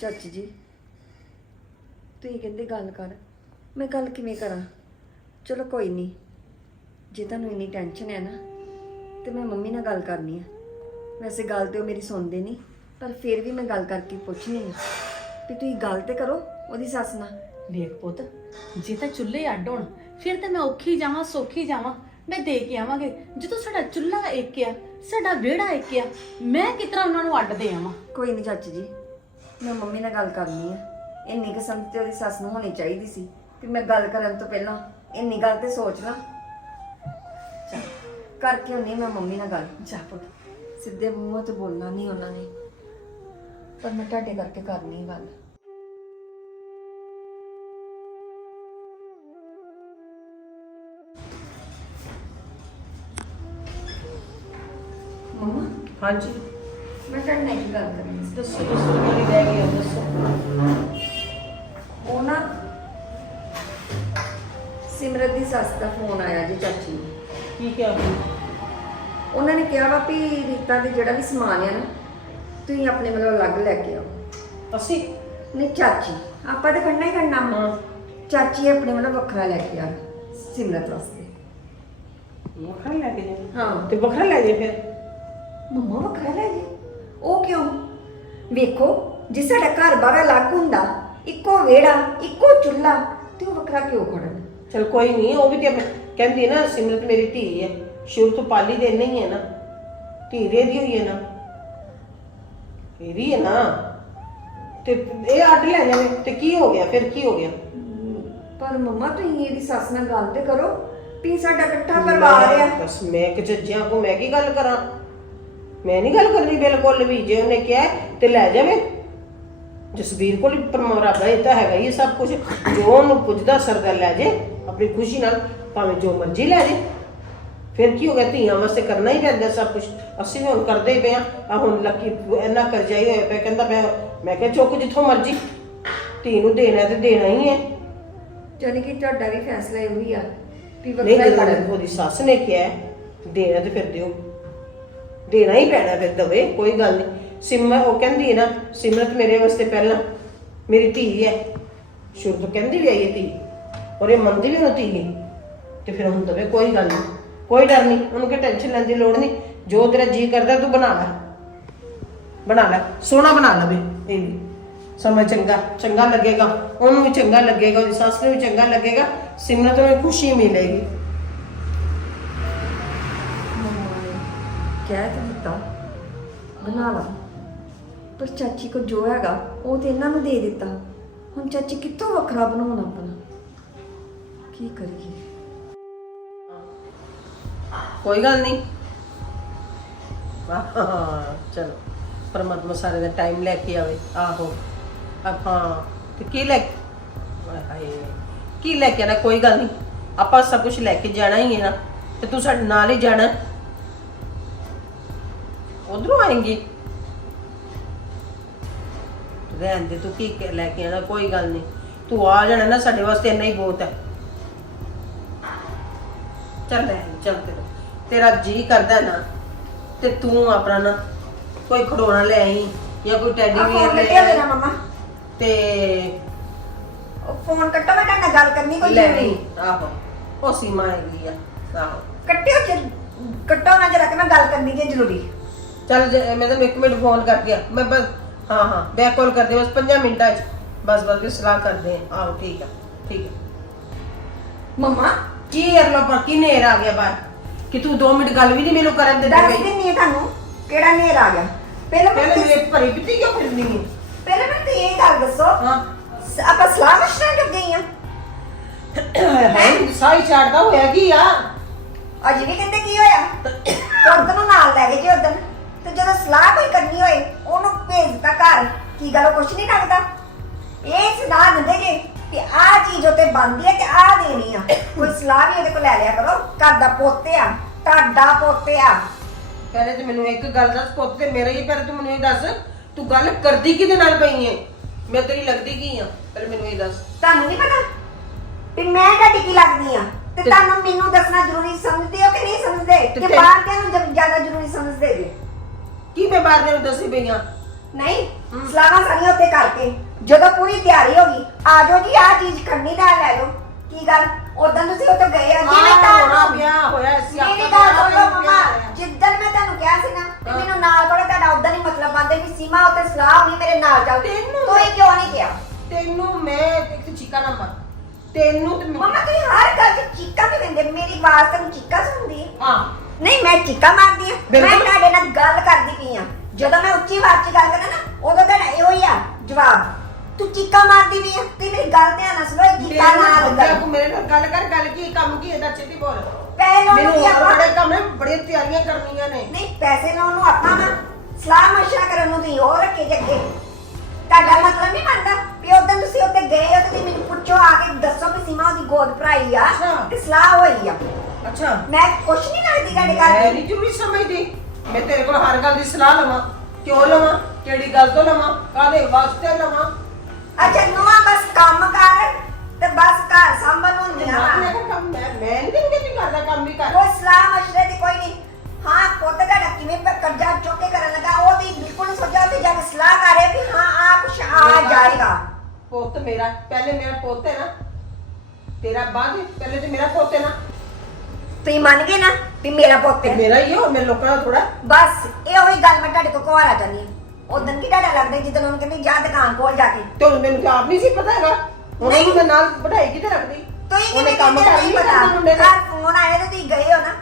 ਚਾਚੀ ਜੀ ਤੁਸੀਂ ਕਹਿੰਦੇ ਗੱਲ ਕਰ ਮੈਂ ਗੱਲ ਕਿਵੇਂ ਕਰਾਂ? ਚਲੋ ਕੋਈ ਨਹੀਂ ਜੇ ਤੁਹਾਨੂੰ ਇੰਨੀ ਟੈਨਸ਼ਨ ਹੈ ਨਾ ਤੇ ਮੈਂ ਮੰਮੀ ਨਾਲ ਗੱਲ ਕਰਨੀ ਆ। ਵੈਸੇ ਗੱਲ ਤੇ ਉਹ ਮੇਰੀ ਸੁਣਦੇ ਨਹੀਂ ਪਰ ਫਿਰ ਵੀ ਮੈਂ ਗੱਲ ਕਰਕੇ ਪੁੱਛਣੀ ਆ ਵੀ ਤੁਸੀਂ ਗੱਲ ਤੇ ਕਰੋ ਉਹਦੀ ਸੱਸ ਨਾਲ। ਵੇਖ ਪੁੱਤ ਜੇ ਤਾਂ ਚੁੱਲ੍ਹੇ ਅੱਡ ਹੋਣ ਫਿਰ ਤਾਂ ਮੈਂ ਔਖੀ ਜਾਵਾਂ ਸੌਖੀ ਜਾਵਾਂ। ਮੈਂ ਦੇ ਕੇ ਆਵਾਂਗੇ ਜਦੋਂ ਸਾਡਾ ਚੁੱਲ੍ਹਾ ਇੱਕ ਆ ਸਾਡਾ ਵਿਹੜਾ ਇੱਕ ਆ ਮੈਂ ਕਿਤਨਾ ਉਹਨਾਂ ਨੂੰ ਅੱਡ ਦੇ ਆਵਾਂ? ਕੋਈ ਨਹੀਂ ਚਾਚੀ ਜੀ ਮੈਂ ਮੰਮੀ ਨਾਲ ਗੱਲ ਕਰਨੀ ਆ। ਇੰਨੀ ਕੁ ਸਮਝ ਤੇ ਉਹਦੀ ਸੱਸ ਨੂੰ ਹੋਣੀ ਚਾਹੀਦੀ ਸੀ ਕਿ ਮੈਂ ਗੱਲ ਕਰਨ ਤੋਂ ਪਹਿਲਾਂ ਇੰਨੀ ਗੱਲ ਤੇ ਸੋਚ ਲਾਂ। ਚੱਲ, ਕਰਕੇ ਹੁੰਨੀ ਮੈਂ ਮੰਮੀ ਨਾਲ ਗੱਲ? ਜਾ ਪੁੱਤ ਸਿੱਧੇ ਮੂੰਹੋਂ ਤੇ ਬੋਲਣਾ ਨਹੀਂ ਉਹਨਾਂ ਨੇ। ਪਰ ਮੈਂ ਤੁਹਾਡੇ ਕਰਕੇ ਕਰਨੀ ਗੱਲ। ਮੰਮਾ? ਹਾਂਜੀ। ਮੈਂ ਨਾਲ ਇੱਕ ਗੱਲ ਕਰਨੀ ਸੀ। ਦੱਸੋ ਦੱਸੋ ਮੇਰੀ ਰਹਿ ਗਈ ਆ, ਦੱਸੋ। ਉਹ ਨਾ ਸਿਮਰਤ ਦੀ ਸੱਸ ਦਾ ਫੋਨ ਆਇਆ ਜੀ ਚਾਚੀ ਨੂੰ। ਕੀ ਕਿਹਾ ਤੁਸੀਂ? ਉਹਨਾਂ ਨੇ ਕਿਹਾ ਵਾ ਵੀ ਰੀਤਾ ਦੇ ਜਿਹੜਾ ਵੀ ਸਮਾਨ ਹੈ ਨਾ ਤੁਸੀਂ ਆਪਣੇ ਵੱਲੋਂ ਅਲੱਗ ਲੈ ਕੇ ਆਓ। ਅਸੀਂ? ਨਹੀਂ ਚਾਚੀ। ਆਪਾਂ ਤਾਂ ਖੜਨਾ ਹੀ ਖੜਨਾ ਹਾਂ। ਚਾਚੀ ਆਪਣੇ ਵੱਲੋਂ ਵੱਖਰਾ ਲੈ ਕੇ ਆ ਸਿਮਰਤ ਵਾਸਤੇ। ਵੱਖਰਾ ਲੈ ਕੇ ਜਾਣਾ ਹਾਂ। ਤੇ ਵੱਖਰਾ ਲੈ ਜੇ ਫਿਰ। ਮੰਮਾ ਵੱਖਰਾ ਲੈ ਜੀ ਉਹ ਕਿਉਂ? ਵੇਖੋ ਜੇ ਸਾਡਾ ਘਰ ਬਾਹਰ ਅਲੱਗ ਹੁੰਦਾ ਇੱਕੋ ਵਿਹੜਾ ਇੱਕੋ ਚੁੱਲ੍ਹਾ ਤੇ ਉਹ ਵੱਖਰਾ ਕਿਉਂ ਖੜਨ? ਚਲ ਕੋਈ ਨਹੀਂ ਉਹ ਵੀ ਤੇ ਮੈਂ- ਕਹਿੰਦੀ ਨਾ ਸਿਮਰਤ ਮੇਰੀ ਧੀ ਹੈ। ਸ਼ੁਰੂ ਤੋਂ ਪਾਲੀ ਦੇ ਨਹੀਂ ਹੈ ਨਾ। ਧੀ ਦੇ ਦੀ ਹੋਈ ਹੈ ਨਾ। ਇਹਦੀ ਹੈ ਨਾ। ਤੇ ਇਹ ਅੱਡ ਲੈ ਜਾਵੇ ਤੇ ਕੀ ਹੋ ਗਿਆ? ਫਿਰ ਕੀ ਹੋ ਗਿਆ? ਪਰ ਮੰਮਾ ਤੁਸੀਂ ਇਹਦੀ ਸੱਸ ਨਾਲ ਗੱਲ ਤੇ ਕਰੋ ਵੀ ਸਾਡਾ ਇਕੱਠਾ ਪਰਿਵਾਰ ਆ। ਬਸ ਮੈਂ ਕਿ ਜੱਜਿਆਂ ਕੋ ਮੈਂ ਕੀ ਗੱਲ ਕਰਾਂ? ਮੈਂ ਨਹੀਂ ਗੱਲ ਕਰਨੀ ਬਿਲਕੁਲ ਵੀ ਜੇ ਉਹਨੇ ਕਿਹਾ ਹੈ ਤੇ ਲੈ ਜਾਵੇ। ਜਸਵੀਰ ਕੋਲ ਪਰਮਰਾਦਾ ਇਹ ਤਾਂ ਹੈਗਾ ਹੀ ਹੈ ਸਭ ਕੁਝ ਜੋ ਉਹਨੂੰ ਪੁੱਜਦਾ ਸਰਦਾ ਲੈ ਜੇ ਆਪਣੀ ਖੁਸ਼ੀ ਨਾਲ ਭਾਵੇਂ ਜੋ ਮਰਜ਼ੀ ਲੈ ਜੇ। ਫਿਰ ਕੀ ਹੋ ਗਿਆ? ਧੀਆਂ ਵਾਸਤੇ ਕਰਨਾ ਹੀ ਪੈਂਦਾ ਸਭ ਕੁਝ ਅਸੀਂ ਵੀ ਹੁਣ ਕਰਦੇ ਹੀ ਪਏ ਆ ਆ ਹੁਣ ਲੱਕੀ ਇੰਨਾ ਕਰਜਾਈ ਹੋਇਆ ਪਿਆ ਕਹਿੰਦਾ ਮੈਂ ਮੈਂ ਕਿਹਾ ਚੁੱਕ ਜਿੱਥੋਂ ਮਰਜ਼ੀ। ਧੀ ਨੂੰ ਦੇਣਾ ਤੇ ਦੇਣਾ ਹੀ ਹੈ। ਜਾਨੀ ਕਿ ਤੁਹਾਡਾ ਵੀ ਫੈਸਲਾ ਇਹੋ ਹੀ ਆ ਵੀ ਨਹੀਂ ਵੱਖਰਾ ਹੀ ਉਹਦੀ ਸੱਸ ਨੇ ਕਿਹਾ ਹੈ, ਦੇਣਾ ਤੇ ਫਿਰ ਦਿਓ। ਦੇਣਾ ਹੀ ਪੈਣਾ ਫਿਰ ਦਵੇ, ਕੋਈ ਗੱਲ ਨਹੀਂ। ਸਿਮਰ, ਉਹ ਕਹਿੰਦੀ ਹੈ ਨਾ, ਸਿਮਰਤ ਮੇਰੇ ਵਾਸਤੇ ਪਹਿਲਾਂ ਮੇਰੀ ਧੀ ਹੈ। ਸ਼ੁਰੂ ਤੋਂ ਕਹਿੰਦੀ ਵੀ ਆਈ ਹੈ ਧੀ। ਔਰ ਇਹ ਮੰਨਦੀ ਵੀ ਉਹਨੂੰ ਧੀ ਨਹੀਂ। ਤੇ ਫਿਰ ਹੁਣ ਦਵੇ, ਕੋਈ ਗੱਲ ਨਹੀਂ। ਕੋਈ ਡਰ ਨਹੀਂ, ਉਹਨੂੰ ਕਿ ਟੈਨਸ਼ਨ ਲੈਣ ਦੀ ਲੋੜ ਨਹੀਂ। ਜੋ ਤੇਰਾ ਜੀ ਕਰਦਾ, ਤੂੰ ਬਣਾ ਲੈ। ਬਣਾ ਲੈ, ਸੋਹਣਾ ਬਣਾ ਲਵੇ। ਇਹ ਵੀ। ਸਮਾਂ ਚੰਗਾ ਚੰਗਾ ਲੱਗੇਗਾ। ਉਹਨੂੰ ਵੀ ਚੰਗਾ ਲੱਗੇਗਾ, ਉਹਦੀ ਸੱਸ ਨੂੰ ਵੀ ਚੰਗਾ ਲੱਗੇਗਾ। ਸਿਮਰਤ ਨੂੰ ਖੁਸ਼ੀ ਮਿਲੇਗੀ। ਕਹਿ ਤੇ ਦਿੱਤਾ। ਬਣਾ ਲਾ। ਪਰ ਚਾਚੀ ਕੋ ਜੋ ਹੈਗਾ, ਉਹ ਤੇ ਇਹਨਾਂ ਨੂੰ ਦੇ ਦਿੱਤਾ। ਹੁਣ ਚਾਚੀ ਕਿੱਥੋਂ ਵੱਖਰਾ ਬਣਾਉਣਾ ਆਪਣਾ? ਕੀ ਕਰੀਏ? ਕੋਈ ਗੱਲ ਨਹੀਂ। ਵਾਹ ਚਲੋ। ਪਰਮਾਤਮਾ ਸਾਰੇ ਦਾ ਟਾਈਮ ਲੈ ਕੇ ਆਵੇ। ਆਹੋ। ਆਪਾਂ ਤੇ ਕੀ ਲੈ ਹਾਏ ਕੀ ਲੈ ਕੇ ਆਣਾ ਕੋਈ ਗੱਲ ਨਹੀਂ। ਆਪਾਂ ਸਭ ਕੁਝ ਲੈ ਕੇ ਜਾਣਾ ਹੀ ਹੈ ਨਾ। ਤੇ ਤੂੰ ਸਾਡੇ ਨਾਲ ਹੀ ਜਾਣਾ। ਉਧਰੋਂ ਆਏਂਗੀ? ਰਹਿਣ ਦੇ ਤੂੰ ਕੀ ਕੇ- ਲੈ ਕੇ ਆਣਾ ਕੋਈ ਗੱਲ ਨਹੀਂ। ਤੂੰ ਆ ਜਾਣਾ ਨਾ ਸਾਡੇ ਵਾਸਤੇ ਇੰਨਾ ਹੀ ਬਹੁਤ ਹੈ। ਚੱਲ ਲੈ ਚੱਲ ਤੇਰਾ। ਤੇਰਾ ਜੀ ਕਰਦਾ ਨਾ ਤੇ ਤੂੰ ਆਪਣਾ ਨਾ ਕੋਈ ਖੜੋਣਾ ਲੈ ਆਈ ਜਾਂ ਕੋਈ ਟੈਡੀ ਆ ਵੀਰ ਫੋਨ ਲੈ ਕੱਟਿਆ ਆਈ। ਮੇਰਾ ਮਮਾ। ਤੇ ਉਹ ਫੋਨ ਕੱਟੋ ਮੈਂ ਤੁਹਾਡੇ ਨਾਲ ਗੱਲ ਕਰਨੀ ਕੋਈ ਲੈ ਜ਼ਰੂਰੀ ਆਈ ਆਹੋ ਉਹ ਸੀਮਾ ਹੈਗੀ ਆ ਆਹੋ। ਕੱਟਿਓ ਜੇ ਕੱਟੋ ਨਾ ਜਰਾ ਕਿ ਮੈਂ ਗੱਲ ਕਰਨੀ ਜੇ ਜ਼ਰੂਰੀ? ਚੱਲ ਜੇ- ਮੈਂ ਤਾਂ ਇੱਕ ਮਿੰਟ ਫੋਨ ਕਰ ਗਿਆ ਮੈਂ ਬਸ ਹਾਂ ਹਾਂ ਬੈਕ ਕਾਲ ਕਰਦੇ ਬਸ 5 ਮਿੰਟਾਂ ਚ। ਬਸ ਬਸ ਕੇ ਸਲਾਹ ਕਰਦੇ ਆ ਆਹੋ ਠੀਕ ਆ ਠੀਕ ਆ। ਮਮਾ? ਕੀ ਯਾਰ ਲੋ ਪਰ ਕੀ ਨੇਰ ਆ ਗਿਆ ਬਾਹਰ? ਕਿ ਤੂੰ 2 ਮਿੰਟ ਗੱਲ ਵੀ ਨਹੀਂ ਮੈਨੂੰ ਕਰਨ ਦਿੰਦੀ ਦੱਸ ਪਈ। ਦਿੰਨੀ ਆ ਤੁਹਾਨੂੰ ਕਿਹੜਾ ਨੇਰ ਆ ਗਿਆ? ਪਹਿਲਾਂ ਪਹਿਲੇ ਮੈਨੂੰ ਮੇਰੇ ਭਰੀ ਪਿੱਤੀ ਕਿਉਂ ਫਿਰਨੀ ਹੈ ਪਹਿਲਾਂ ਮੈਨੂੰ ਇਹ ਗੱਲ ਦੱਸੋ ਹਾਂ। ਸ- ਆਪਾਂ ਸਲਾਹ ਮਸ਼ਵਰਾ ਕਰ ਗਈਆਂ ਹੈ? ਸਾਈ ਛੱਡਦਾ ਹੋਇਆ ਕੀ ਆ? ਅੱਜ ਵੀ ਕਹਿੰਦੇ ਕੀ ਹੋਇਆ? ਉਦੋਂ ਨੂੰ ਨਾਲ ਲੈ ਗਏ ਜੀ ਉਦੋਂ ਤੇ ਜਦੋਂ ਸਲਾਹ ਕੋਈ ਕਰਨੀ ਹੋਏ ਉਹਨੂੰ ਭੇਜਤਾ ਘਰ। ਕੀ ਗੱਲ ਕੁਛ ਨਹੀਂ ਲੱਗਦਾ ਇਹ ਸਲਾਹ ਦਿੰਦੇ ਜੀ ਕਿ ਆਹ ਚੀਜ਼ ਉਤੇ ਬਣਦੀ ਹੈ ਕਿ ਆਹ ਦੇਣੀ ਆ। ਕੋਈ ਸਲਾਹ ਵੀ ਇਹਦੇ ਕੋਲ ਲੈ ਲਿਆ ਕਰੋ। ਘਰ ਦਾ ਪੋਤੇ ਆ ਤੁਹਾਡਾ ਪੋਤੇ ਆ। ਪਹਿਲੇ ਤੇ ਮੈਨੂੰ ਇੱਕ ਗੱਲ ਦੱਸ ਪੁੱਤ ਤੇ ਮੇਰਾ ਹੀ ਪਰ ਤੂੰ ਮੈਨੂੰ ਇਹ ਦੱਸ ਤੂੰ ਗੱਲ ਕਰਦੀ ਕਿਹਦੇ ਨਾਲ ਪਈ ਹੈ ਮੈਂ ਤੇਰੀ ਲੱਗਦੀ ਕੀ ਆ? ਪਹਿਲੇ ਮੈਨੂੰ ਇਹ ਦੱਸ। ਤੁਹਾਨੂੰ ਨਹੀਂ ਪਤਾ ਵੀ ਮੈਂ ਤੁਹਾਡੀ ਕੀ ਲੱਗਦੀ ਆ? ਤੇ ਤੁਹਾਨੂੰ ਮੈਨੂੰ ਦੱਸਣਾ ਜ਼ਰੂਰੀ ਸਮਝਦੇ ਹੋ ਕਿ ਨਹੀਂ ਸਮਝਦੇ? ਤੇ ਕਿ ਬਾਹਰ ਨੂੰ ਜ਼ਿਆਦਾ ਜ਼ਰੂਰੀ ਸਮਝਦੇ ਜੀ? ਕੀ ਦੇ ਨੂੰ ਦੱਸੀ ਪਈ ਆ ਨਹੀਂ ਸਲਾਹਾਂ ਸਾਰੀਆਂ ਉੱਤੇ ਕਰਕੇ ਜਦੋਂ ਪੂਰੀ ਤਿਆਰੀ ਹੋ ਗਈ ਆ ਜਾਓ ਜੀ ਆ ਚੀਜ਼ ਖੰਨੀ ਦਾ ਲੈ ਲਓ। ਕੀ ਗੱਲ? ਉਦੋਂ ਤੁਸੀਂ ਉੱਥੇ ਗਏ ਆ ਜੀ ਮੈਂ ਤਾਂ ਹੋਣਾ ਪਿਆ ਹੋਇਆ ਸੀ ਮੇਰੀ ਗੱਲ ਸੁਣੋ ਮਮਾ ਜਿੱਦਣ ਮੈਂ ਤੁਹਾਨੂੰ ਕਿਹਾ ਸੀ ਨਾ ਕਿ ਮੈਨੂੰ ਨਾਲ ਕੋਲੇ ਤੁਹਾਡਾ ਉਦੋਂ ਹੀ ਮਤਲਬ ਬੰਦੇ ਵੀ ਸੀਮਾ ਉੱਤੇ ਸਲਾਹ ਹੋਣੀ ਮੇਰੇ ਨਾਲ ਜਾਓ। ਤੂੰ ਇਹ ਕਿਉਂ ਨਹੀਂ ਕਿਹਾ? ਤੈਨੂੰ ਮੈਂ ਇੱਕ ਚੀਕਾ ਨਾ ਮਾਰ। ਤੈਨੂੰ ਤੇ ਮਮਾ ਤੁਸੀਂ ਹਰ ਗੱਲ 'ਚ ਚੀਕਾਂ ਕਿਉਂ ਕਹਿੰਦੇ ਮੇਰੀ ਆਵਾਜ਼ ਤੈਨੂੰ ਚੀਕਾਂ ਸੁਣਦੀ? ਹਾਂ। ਨਹੀਂ ਮੈਂ ਚੀਕਾਂ ਮਾਰਦੀ ਆ। ਮੈਂ ਬਿਲਕੁਲ। ਤੁਹਾਡੇ ਨਾਲ ਗੱਲ ਕਰਦੀ ਪਈ ਆ। ਜਦੋਂ ਮੈਂ ਉੱਚੀ ਆਵਾਜ਼ 'ਚ ਗੱਲ ਕਰਦਾ ਨਾ ਉਦੋਂ ਤੁਹਾਡਾ ਇਹੋ ਹੀ ਆ ਜਵਾਬ। ਤੂੰ ਚੀਕਾਂ ਮਾਰਦੀ ਪਈ ਆ ਤੇ ਮੇਰੀ ਗੱਲ ਧਿਆਨ ਨਾਲ ਸੁਣੋ ਚੀਕਾਂ ਨਾ ਤੈਨੂੰ ਲੱਗਾ ਤੂੰ ਮੇਰੇ ਨਾਲ ਗੱਲ ਕਰ ਗੱਲ ਕੀ ਕੰਮ ਕੀ ਇਹਦਾ ਚਿੱਤੀ ਬੋਲ ਪਹਿਲਾਂ ਮੈਨੂੰ ਕੀ ਆਪਾਂ ਬੜੇ ਕੰਮ ਨੇ ਬੜੀਆਂ ਤਿਆਰੀਆਂ ਕਰਨੀਆਂ ਨੇ। ਨਹੀਂ ਪੈਸੇ ਲਾਉਣ ਨੂੰ ਆਪਾਂ ਨਾ ਸਲਾਹ ਮਸ਼ਵਰਾ ਕਰਨ ਨੂੰ ਤੁਸੀਂ ਹੋਰ ਰੱਖੇ ਜੱਗੇ ਤੁਹਾਡਾ ਮਤਲਬ ਨਹੀਂ ਬਣਦਾ ਵੀ ਉਦੋਂ ਤੁਸੀਂ ਉੱਤੇ ਗਏ ਹੋ ਤੇ ਤੁਸੀਂ ਮੈਨੂੰ ਪੁੱਛੋ ਆ ਕੇ ਦੱਸੋ ਕਿ ਸੀਮਾ ਉਹਦੀ ਗੋਦ ਭਰਾਈ ਆ ਅੱਛਾ। ਤੇ ਸਲਾਹ ਹੋਈ ਆ। ਅੱਛਾ। ਮੈਂ ਕੁਛ ਨਹੀਂ ਲੱਗਦੀ ਤੁਹਾਡੇ ਮੈਂ ਘਰ ਦੀ। ਨਹੀਂ ਸਮਝਦੀ? ਮੈਂ ਤੇਰੇ ਕੋਲ ਹਰ ਗੱਲ ਦੀ ਸਲਾਹ ਲਵਾਂ। ਕਿਉਂ ਲਵਾਂ? ਕਿਹੜੀ ਗੱਲ ਤੋਂ ਲਵਾਂ? ਕਾਦੇ ਵਾਸਤੇ ਲਵਾਂ? ਅੱਛਾ ਨੂੰਹਾਂ ਬਸ ਕੰਮ ਕਰ ਤੇ ਬਸ ਘਰ ਸੰਭਲ ਹੁੰਦੀਆਂ ਮੈਂ ਵਾ। ਕਿਹਾ ਕੰਮ ਮੈਂ ਮੈਂ ਨਹੀਂ ਦਿੰਦੀ ਵੀ ਕਰਦਾ ਕੰਮ ਵੀ ਕਰ। ਕੋਈ ਸਲਾਹ ਮਸ਼ਵਰੇ ਦੀ ਕੋਈ ਨਹੀਂ। ਹਾਂ ਪੁੱਤ ਤੁਹਾਡਾ ਕਿਵੇਂ ਪਰ ਕਰਜ਼ਾ ਚੁੱਕ ਕੇ ਕਰਨ ਲੱਗਾ ਉਹ ਦੀ ਬਿਲਕੁਲ ਨਹੀਂ ਸੋਚਿਆ ਤੇ ਜਾ ਕੇ ਸਲਾਹ ਕਰੇ ਵੀ ਹਾਂ ਆ ਕੁਛ ਆ ਜਾਏਗਾ। ਪੁੱਤ ਮੇਰਾ ਪਹਿਲੇ ਮੇਰਾ ਪੁੱਤ ਹੈ ਨਾ। ਤੇਰਾ ਬਾਅਦ ਪਹਿਲੇ ਤੇ ਮੇਰਾ ਪੁੱਤ ਹੈ ਨਾ। ਤੁਸੀਂ ਮੰਨ ਗਏ ਨਾ ਵੀ ਮੇਰਾ ਪੁੱਤ ਤੇ ਹੈ। ਮੇਰਾ ਹੀ ਹੋ ਮੇਰੇ ਲੋਕਾਂ ਦਾ ਥੋੜਾ ਬਸ ਇਹ ਹੋਈ ਗੱਲ ਮੈਂ ਤੁਹਾਡੇ ਕੋਲ ਕੁਆਰਾ ਚਾਹਨੀ ਹਾਂ। ਉਦੋਂ ਕੀ ਤੁਹਾਡਾ ਲੱਗਦਾ ਜਦੋਂ ਉਹਨੂੰ ਕਹਿੰਦੇ ਜਾ ਦੁਕਾਨ ਕੋਲ ਜਾ ਕੇ। ਤੇ ਉਹਨੂੰ ਮੈਨੂੰ ਤਾਂ ਆਪ ਨਹੀਂ ਸੀ ਪਤਾ ਹੈਗਾ। ਉਹਨੇ। ਮੈਂ ਨਾਲ ਵਧਾਈ ਕਿਤੇ ਰੱਖਦੀ ਤੁਸੀਂ ਉਹਨੇ ਕੰਮ ਕਰ ਨਹੀਂ ਪਤਾ। ਮੁੰਡੇ ਘਰ ਫੋਨ ਆਇਆ ਤੇ ਤੁਸੀਂ ਗਏ ਹੋ ਨਾ।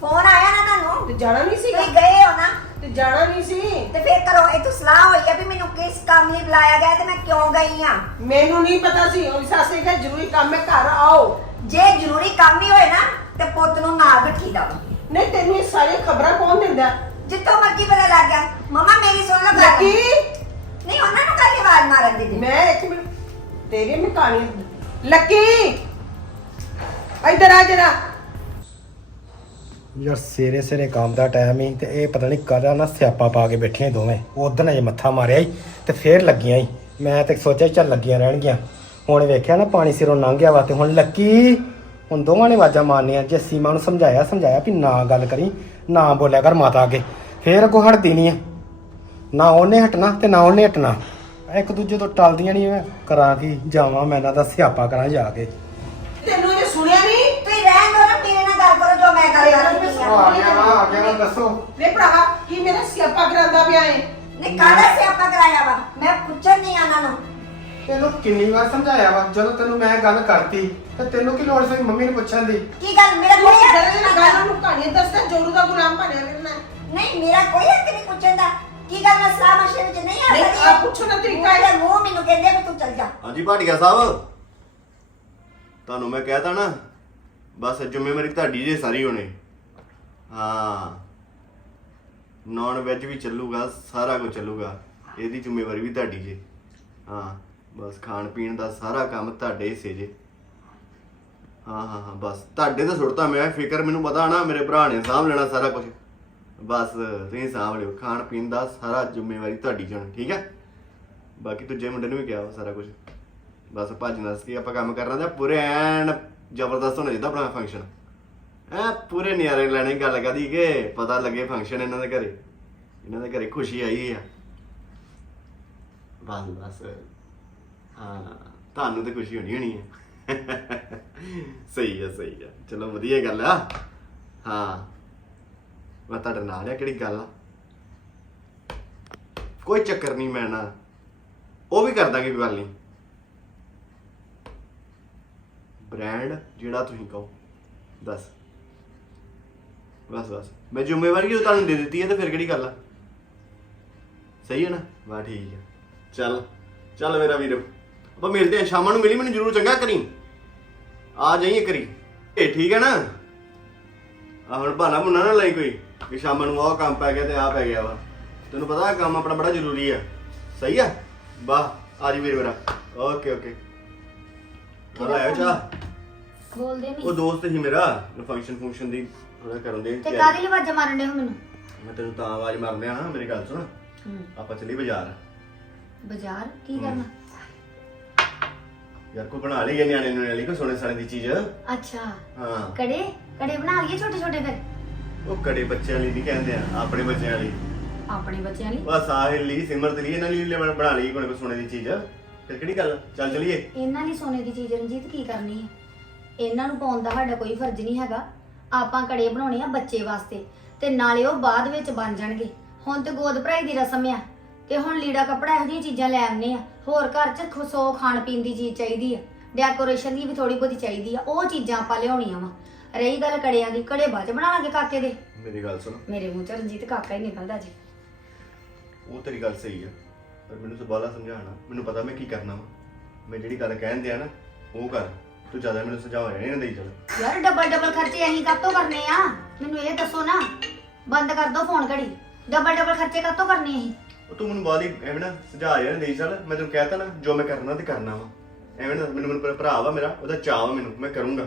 ਫੋਨ ਆਇਆ ਨਾ ਤੁਹਾਨੂੰ। ਤੇ ਜਾਣਾ ਨਹੀਂ ਸੀਗਾ। ਤੁਸੀਂ ਗਏ ਹੋ ਨਾ। ਤੇ ਜਾਣਾ ਨਹੀਂ ਸੀ। ਤੇ ਫਿਰ ਕਰੋ ਇਹ ਤੋਂ ਸਲਾਹ ਹੋਈ ਆ ਵੀ ਮੈਨੂੰ ਕਿਸ ਕੰਮ ਲਈ ਬੁਲਾਇਆ ਗਿਆ ਤੇ ਮੈਂ ਕਿਉਂ ਗਈ ਆ? ਮੈਨੂੰ ਨਹੀਂ ਪਤਾ ਸੀ। ਉਹ ਸੱਸ ਕਿਹਾ ਜ਼ਰੂਰੀ ਕੰਮ ਹੈ ਘਰ ਆਓ। ਜੇ ਜ਼ਰੂਰੀ ਕੰਮ ਹੀ ਹੋਏ ਨਾ ਤੇ ਪੁੱਤ ਨੂੰ ਨਾਲ ਰੱਖੀ ਦਾ ਨਹੀਂ ਤੈਨੂੰ ਇਹ ਸਾਰੀਆਂ ਖਬਰਾਂ ਕੌਣ ਦਿੰਦਾ? ਜਿੱਥੋਂ ਮਰਜ਼ੀ ਪਤਾ ਲੱਗ ਗਿਆ। ਮਮਾ ਮੇਰੀ ਸੁਣ ਲਓ ਗੱਲ। ਲੱਕੀ ਨਹੀਂ ਉਹਨਾਂ ਨੂੰ ਕਾਹਦੀ ਆਵਾਜ਼ ਮਾਰਨ ਦੀ ਮੈਂ ਇੱਕ ਮਿੰਟ ਤੇਰੀ ਮੈਂ ਕਹਾਣੀ ਲੱਕੀ! ਇੱਧਰ ਆ ਜਰਾ ਯਾਰ ਸਵੇਰੇ ਸਵੇਰੇ ਕੰਮ ਦਾ ਟਾਈਮ ਹੀ ਤੇ ਇਹ ਪਤਾ ਨਹੀਂ ਕਦਾ ਨਾ ਸਿਆਪਾ ਪਾ ਕੇ ਬੈਠੀਆਂ ਦੋਵੇਂ। ਉਦੋਂ ਅਜੇ ਮੱਥਾ ਮਾਰਿਆ ਈ ਤੇ ਫੇਰ ਲੱਗੀਆਂ ਈ ਮੈਂ ਤੇ ਸੋਚਿਆ ਚੱਲ ਲੱਗੀਆਂ ਰਹਿਣਗੀਆਂ। ਹੁਣ ਵੇਖਿਆ ਨਾ ਪਾਣੀ ਸਿਰੋਂ ਲੰਘ ਗਿਆ ਵਾ ਤੇ ਹੁਣ ਲੱਕੀ! ਹੁਣ ਦੋਵਾਂ ਨੇ ਆਵਾਜ਼ਾਂ ਮਾਰਨੀਆਂ ਜੇ ਸੀਮਾ ਨੂੰ ਸਮਝਾਇਆ ਸਮਝਾਇਆ ਵੀ ਨਾ ਗੱਲ ਕਰੀ ਨਾ ਬੋਲਿਆ ਕਰ ਮਾਤਾ ਅੱਗੇ ਫੇਰ ਅੱਗੋਂ ਹਟਦੀ ਨਹੀਂ ਆ। ਨਾ ਉਹਨੇ ਹਟਣਾ ਤੇ ਨਾ ਉਹਨੇ ਹਟਣਾ। ਇੱਕ ਦੂਜੇ ਤੋਂ ਟਲਦੀਆਂ ਨਹੀਂ ਮੈਂ ਕਰਾਂ ਕੀ ਜਾਵਾਂ ਮੈਂ ਇਹਨਾਂ ਦਾ ਸਿਆਪਾ ਕਰਾਂ ਜਾ ਕੇ। ਤੈਨੂੰ ਇਹ ਸੁਣਿਆ ਨਹੀਂ ਤੁਸੀਂ ਰਹਿਣ ਦਿਓ ਨਾ ਮੇਰੇ ਨਾਲ ਗੱਲ ਕਰੋ ਜੋ ਮੈਂ ਗੱਲ ਕਰਦੀ ਪਈ ਆ ਆ ਗਿਆ ਆ ਦੱਸੋ। ਵੇ ਭਰਾਵਾ ਕੀ ਮੇਰਾ ਸਿਆਪਾ ਕਰਾਂਦਾ ਪਿਆ ਏ? ਨੇ ਕਾਹਦਾ ਸਿਆਪਾ ਕਰਾਇਆ ਵਾ ਮੈਂ ਪੁੱਛਣ ਨਹੀਂ ਆਣਾ ਨੂੰ। ਤੈਨੂੰ ਕਿੰਨੀ ਵਾਰ ਸਮਝਾਇਆ ਵਾ ਜਦੋਂ ਤੈਨੂੰ ਮੈਂ ਗੱਲ ਕਰਤੀ ਤੇ ਤੈਨੂੰ ਕੀ ਲੋੜ ਸੀ ਮੰਮੀ ਨੂੰ ਪੁੱਛਣ ਦੀ? ਕੀ ਗੱਲ? ਮੇਰਾ ਕੋਈ ਹੱਕ ਨਹੀਂ ਗੱਲ ਨੂੰ ਕਹਾਣੀ ਦੱਸਦਾ ਜੋਰੂ ਦਾ ਗੁਲਾਮ ਬਣਿਆ ਹੈ। ਨਹੀਂ ਮੇਰਾ ਕੋਈ ਹੱਕ ਨਹੀਂ ਪੁੱਛਣ ਦਾ। ਕੀ ਗੱਲ? ਮੈਂ ਸਲਾਹ ਮਸ਼ਵਰੇ ਵਿੱਚ ਨਹੀਂ ਆ ਨਹੀਂ, ਸਕਦੀ। ਆ ਪੁੱਛੋ ਨਾ ਤਰੀਕਾ। ਹੈ। ਮੂੰਹ ਮੈਨੂੰ ਕਹਿੰਦੇ ਵੀ ਤੂੰ ਚੱਲ ਜਾ। ਹਾਂਜੀ ਭਾਟੀਆ ਸਾਹਿਬ। ਤੁਹਾਨੂੰ ਮੈਂ ਕਹਿਤਾ ਨਾ ਬਸ ਜ਼ਿੰਮੇਵਾਰੀ ਤੁਹਾਡੀ ਜੇ ਸਾਰੀ ਹੋਣੀ। ਹਾਂ। ਨੌਨ ਵੈਜ ਵੀ ਚੱਲੂਗਾ ਸਾਰਾ ਕੁਝ ਚੱਲੂਗਾ। ਇਹਦੀ ਜ਼ਿੰਮੇਵਾਰੀ ਵੀ ਤੁਹਾਡੀ ਜੇ। ਹਾਂ। ਬਸ ਖਾਣ ਪੀਣ ਦਾ ਸਾਰਾ ਕੰਮ ਤੁਹਾਡੇ ਹਿੱਸੇ ਜੇ। ਹਾਂ ਹਾਂ ਹਾਂ, ਬਸ। ਤੁਹਾਡੇ ਤੇ ਸੁੱਟਤਾ ਮੈਂ, ਫਿਕਰ ਮੈਨੂੰ ਪਤਾ ਨਾ, ਮੇਰੇ ਭਰਾ ਨੇ ਸਾਂਭ ਲੈਣਾ ਸਾਰਾ ਕੁਝ ਬਸ, ਤੁਸੀਂ ਸਾਂਭ ਲਿਓ। ਖਾਣ ਪੀਣ ਦਾ ਸਾਰਾ ਜ਼ਿੰਮੇਵਾਰੀ ਤੁਹਾਡੀ ਜਣ ਠੀਕ ਹੈ? ਬਾਕੀ ਦੂਜੇ ਮੁੰਡੇ ਨੂੰ ਵੀ ਕਿਹਾ ਸਾਰਾ ਕੁਝ ਬਸ ਭੱਜ ਨੱਸ ਕੇ ਆਪਾਂ ਕੰਮ ਕਰਨਾ ਤੇ ਪੂਰੇ ਐਨ ਜ਼ਬਰਦਸਤ ਹੋਣਾ ਚਾਹੀਦਾ ਆਪਣਾ ਫੰਕਸ਼ਨ ਐ ਪੂਰੇ ਨਿਆਰੇ ਲੈਣੇ ਗੱਲ ਕਦੀ ਕਿ? ਪਤਾ ਲੱਗੇ ਫੰਕਸ਼ਨ ਇਹਨਾਂ ਦੇ ਘਰੇ। ਇਹਨਾਂ ਦੇ ਘਰੇ ਖੁਸ਼ੀ ਆਈ ਆ। ਬਸ ਬਸ। ਹਾਂ, ਤੁਹਾਨੂੰ ਤੇ ਖੁਸ਼ੀ ਹੋਣੀ ਹੋਣੀ ਹੈ। ਸਹੀ ਆ ਸਹੀ ਆ। ਚਲੋ, ਵਧੀਆ ਗੱਲ ਆ। ਹਾਂ। ਮੈਂ ਤੁਹਾਡੇ ਨਾਲ ਆ, ਕਿਹੜੀ ਗੱਲ ਆ? ਕੋਈ ਚੱਕਰ ਨਹੀਂ, ਮੈਂ ਨਾ ਉਹ ਵੀ ਕਰ ਦਾਂਗੇ ਕੋਈ ਗੱਲ ਨਹੀਂ। ਬ੍ਰਾਂਡ ਜਿਹੜਾ ਤੁਸੀਂ ਕਹੋ। ਦੱਸ। ਬਸ ਬਸ। ਮੈਂ ਜ਼ਿੰਮੇਵਾਰੀ ਜਦੋਂ ਤੁਹਾਨੂੰ ਦੇ ਦਿੱਤੀ ਹੈ, ਤਾਂ ਫਿਰ ਕਿਹੜੀ ਗੱਲ ਆ? ਸਹੀ ਹੈ ਨਾ? ਵਾਹ ਠੀਕ ਹੈ ਚੱਲ। ਚੱਲ ਮੇਰਾ ਵੀਰ। ਆਪਾਂ ਮਿਲਦੇ ਹਾਂ ਸ਼ਾਮਾਂ ਨੂੰ ਮਿਲੀ ਮੈਨੂੰ ਜ਼ਰੂਰ ਚੰਗਾ ਕਰੀ। ਆ ਜਾਈਏ ਕਰੀ ਇਹ ਠੀਕ ਹੈ ਨਾ? ਆ ਹੁਣ ਬਹਾਨਾ ਬੁਨਾ ਨਾ ਲਈ ਕੋਈ ਕਿ ਸ਼ਾਮਾਂ ਨੂੰ ਆਹ ਕੰਮ ਪੈ ਗਿਆ ਤੇ ਆ ਪੈ ਗਿਆ ਵਾ। ਤੈਨੂੰ ਪਤਾ ਕੰਮ ਆਪਣਾ ਬੜਾ ਜ਼ਰੂਰੀ ਆ। ਸਹੀ ਆ? ਵਾਹ ਆ ਜੀ ਵੀਰ ਮੇਰਾ। Okay okay. ਆਇਓ ਚਾਹ? ਬੋਲਦੇ ਉਹ ਨਹੀਂ ਦੋਸਤ ਸੀ ਮੇਰਾ ਫੰਕਸ਼ਨ ਫੰਕਸ਼ਨ ਦੀ ਥੋੜਾ ਕਰਨ ਦੇ ਤੇ ਕਾਦੀ ਲਵਾਜਾ ਮਾਰਨ ਦੇ ਹੋ ਮੈਨੂੰ? ਮੈਂ ਤੈਨੂੰ ਤਾਂ ਆਵਾਜ਼ ਮਾਰਨਿਆ ਹਾਂ ਮੇਰੀ ਗੱਲ ਸੁਣ। ਆਪਾਂ ਚੱਲੀ ਬਾਜ਼ਾਰ। ਬਾਜ਼ਾਰ? ਕੀ ਕਰਨਾ? ਯਾਰ ਕੋ ਬਣਾ ਲਈ ਨਿਆਣੇ ਨੂੰ ਲਈ ਕੋ ਸੋਨੇ ਸਾਲੇ ਦੀ ਚੀਜ਼। ਅੱਛਾ। ਹਾਂ। ਕੜੇ? ਕੜੇ ਬਣਾ ਲਈਏ ਛੋਟੇ ਛੋਟੇ ਫਿਰ? ਉਹ ਕੜੇ ਬੱਚਿਆਂ ਲਈ ਨਹੀਂ ਕਹਿੰਦੇ ਆ ਆਪਣੇ ਬੱਚਿਆਂ ਲਈ। ਆਪਣੇ ਬੱਚਿਆਂ ਲਈ? ਬਸ ਸਾਹਿਲ ਲਈ ਸਿਮਰਤ ਲਈ ਇਹਨਾਂ ਲਈ ਲਿਆ- ਬਣਾ ਲਈ ਕੋਈ ਨਾ ਕੋਈ ਸੋਨੇ ਦੀ ਚੀਜ਼। ਫਿਰ ਕਿਹੜੀ ਗੱਲ? ਚੱਲ ਚਲੀਏ। ਇਹਨਾਂ ਲਈ ਸੋਨੇ ਦੀ ਚੀਜ਼ ਰਣਜੀਤ ਕੀ ਕਰਨੀ ਹੈ ਇਹਨਾਂ ਨੂੰ ਪਾਉਣ ਦਾ ਸਾਡਾ ਕੋਈ ਫਰਜ਼ ਨਹੀਂ ਹੈਗਾ। ਆਪਾਂ ਕੜੇ ਬਣਾਉਣੇ ਆ ਬੱਚੇ ਵਾਸਤੇ ਤੇ ਨਾਲੇ ਉਹ ਬਾਅਦ ਵਿੱਚ ਬਣ ਜਾਣਗੇ। ਹੁਣ ਤੇ ਗੋਦ ਭਰਾਈ ਦੀ ਰਸਮ ਆ ਤੇ ਹੁਣ ਲੀੜਾ ਕੱਪੜਾ ਇਹੋ ਜਿਹੀਆਂ ਚੀਜ਼ਾਂ ਲੈ ਆਉਨੇ ਆ। ਹੋਰ ਘਰ 'ਚ ਸੌ ਖਾਣ ਪੀਣ ਦੀ ਚੀਜ਼ ਚਾਹੀਦੀ ਆ। ਡੈਕੋਰੇਸ਼ਨ ਦੀ ਵੀ ਥੋੜੀ ਬਹੁਤੀ ਚਾਹੀਦੀ ਆ। ਉਹ ਚੀਜ਼ਾਂ ਆਪਾਂ ਲਿਆਉਣੀਆਂ ਵਾ। ਰਹੀ ਗੱਲ ਕੜਿਆਂ ਦੀ ਕੜੇ ਬਾਅਦ 'ਚ ਬਣਾ ਲਾਂਗੇ ਕਾਕੇ ਦੇ? ਮੇਰੀ ਗੱਲ ਸੁਣ। ਮੇਰੇ ਮੂੰਹ 'ਚ ਰਣਜੀਤ ਕਾਕਾ ਹੀ ਨਿਕਲਦਾ ਜੀ। ਉਹ ਤੇਰੀ ਗੱਲ ਸਹੀ ਆ। ਪਰ ਮੈਨੂੰ ਸੁਬਾਲਾ ਸਮਝਾਣਾ ਮੈਨੂੰ ਪਤਾ ਮੈਂ ਕੀ ਕਰਨਾ ਵਾ। ਮੈਂ ਜਿਹੜੀ ਗੱਲ ਕਹਿਣ ਦਿਆ ਨਾ ਉਹ ਕਰ। ਤੂੰ ਜ਼ਿਆਦਾ ਮੈਨੂੰ ਸੁਝਾਅ ਨਹੀਂ ਨਾ ਦੇਈ ਚੱਲ। ਯਾਰ ਡਬਲ ਡਬਲ ਖਰਚੇ ਅਸੀਂ ਕਾਤੋਂ ਕਰਨੇ ਆ? ਮੈਨੂੰ ਇਹ ਦੱਸੋ ਨਾ। ਬੰਦ ਕਰ ਦੋ ਫੋਨ ਘੜੀ। ਡਬਲ ਡਬਲ ਖਰਚੇ ਕਾਤੋਂ ਕਰਨੇ ਅਸੀਂ? ਉਹ ਤੂੰ ਮੈਨੂੰ ਹੀ ਐਵੇਂ ਨਾ ਸੁਝਾਅ ਯਾਰ ਦੇਈ ਚੱਲ ਮੈਂ ਤੈਨੂੰ ਕਹਿਤਾ ਨਾ ਜੋ ਮੈਂ ਕਰਨਾ ਤੇ ਕਰਨਾ ਵਾ। ਐਵੇਂ ਨਾ ਮੈਨੂੰ ਮੈਨੂੰ ਭਰਾ ਵਾ ਮੇਰਾ ਉਹਦਾ ਚਾਅ ਵਾ ਮੈਨੂੰ ਮੈਂ ਕਰੂੰਗਾ।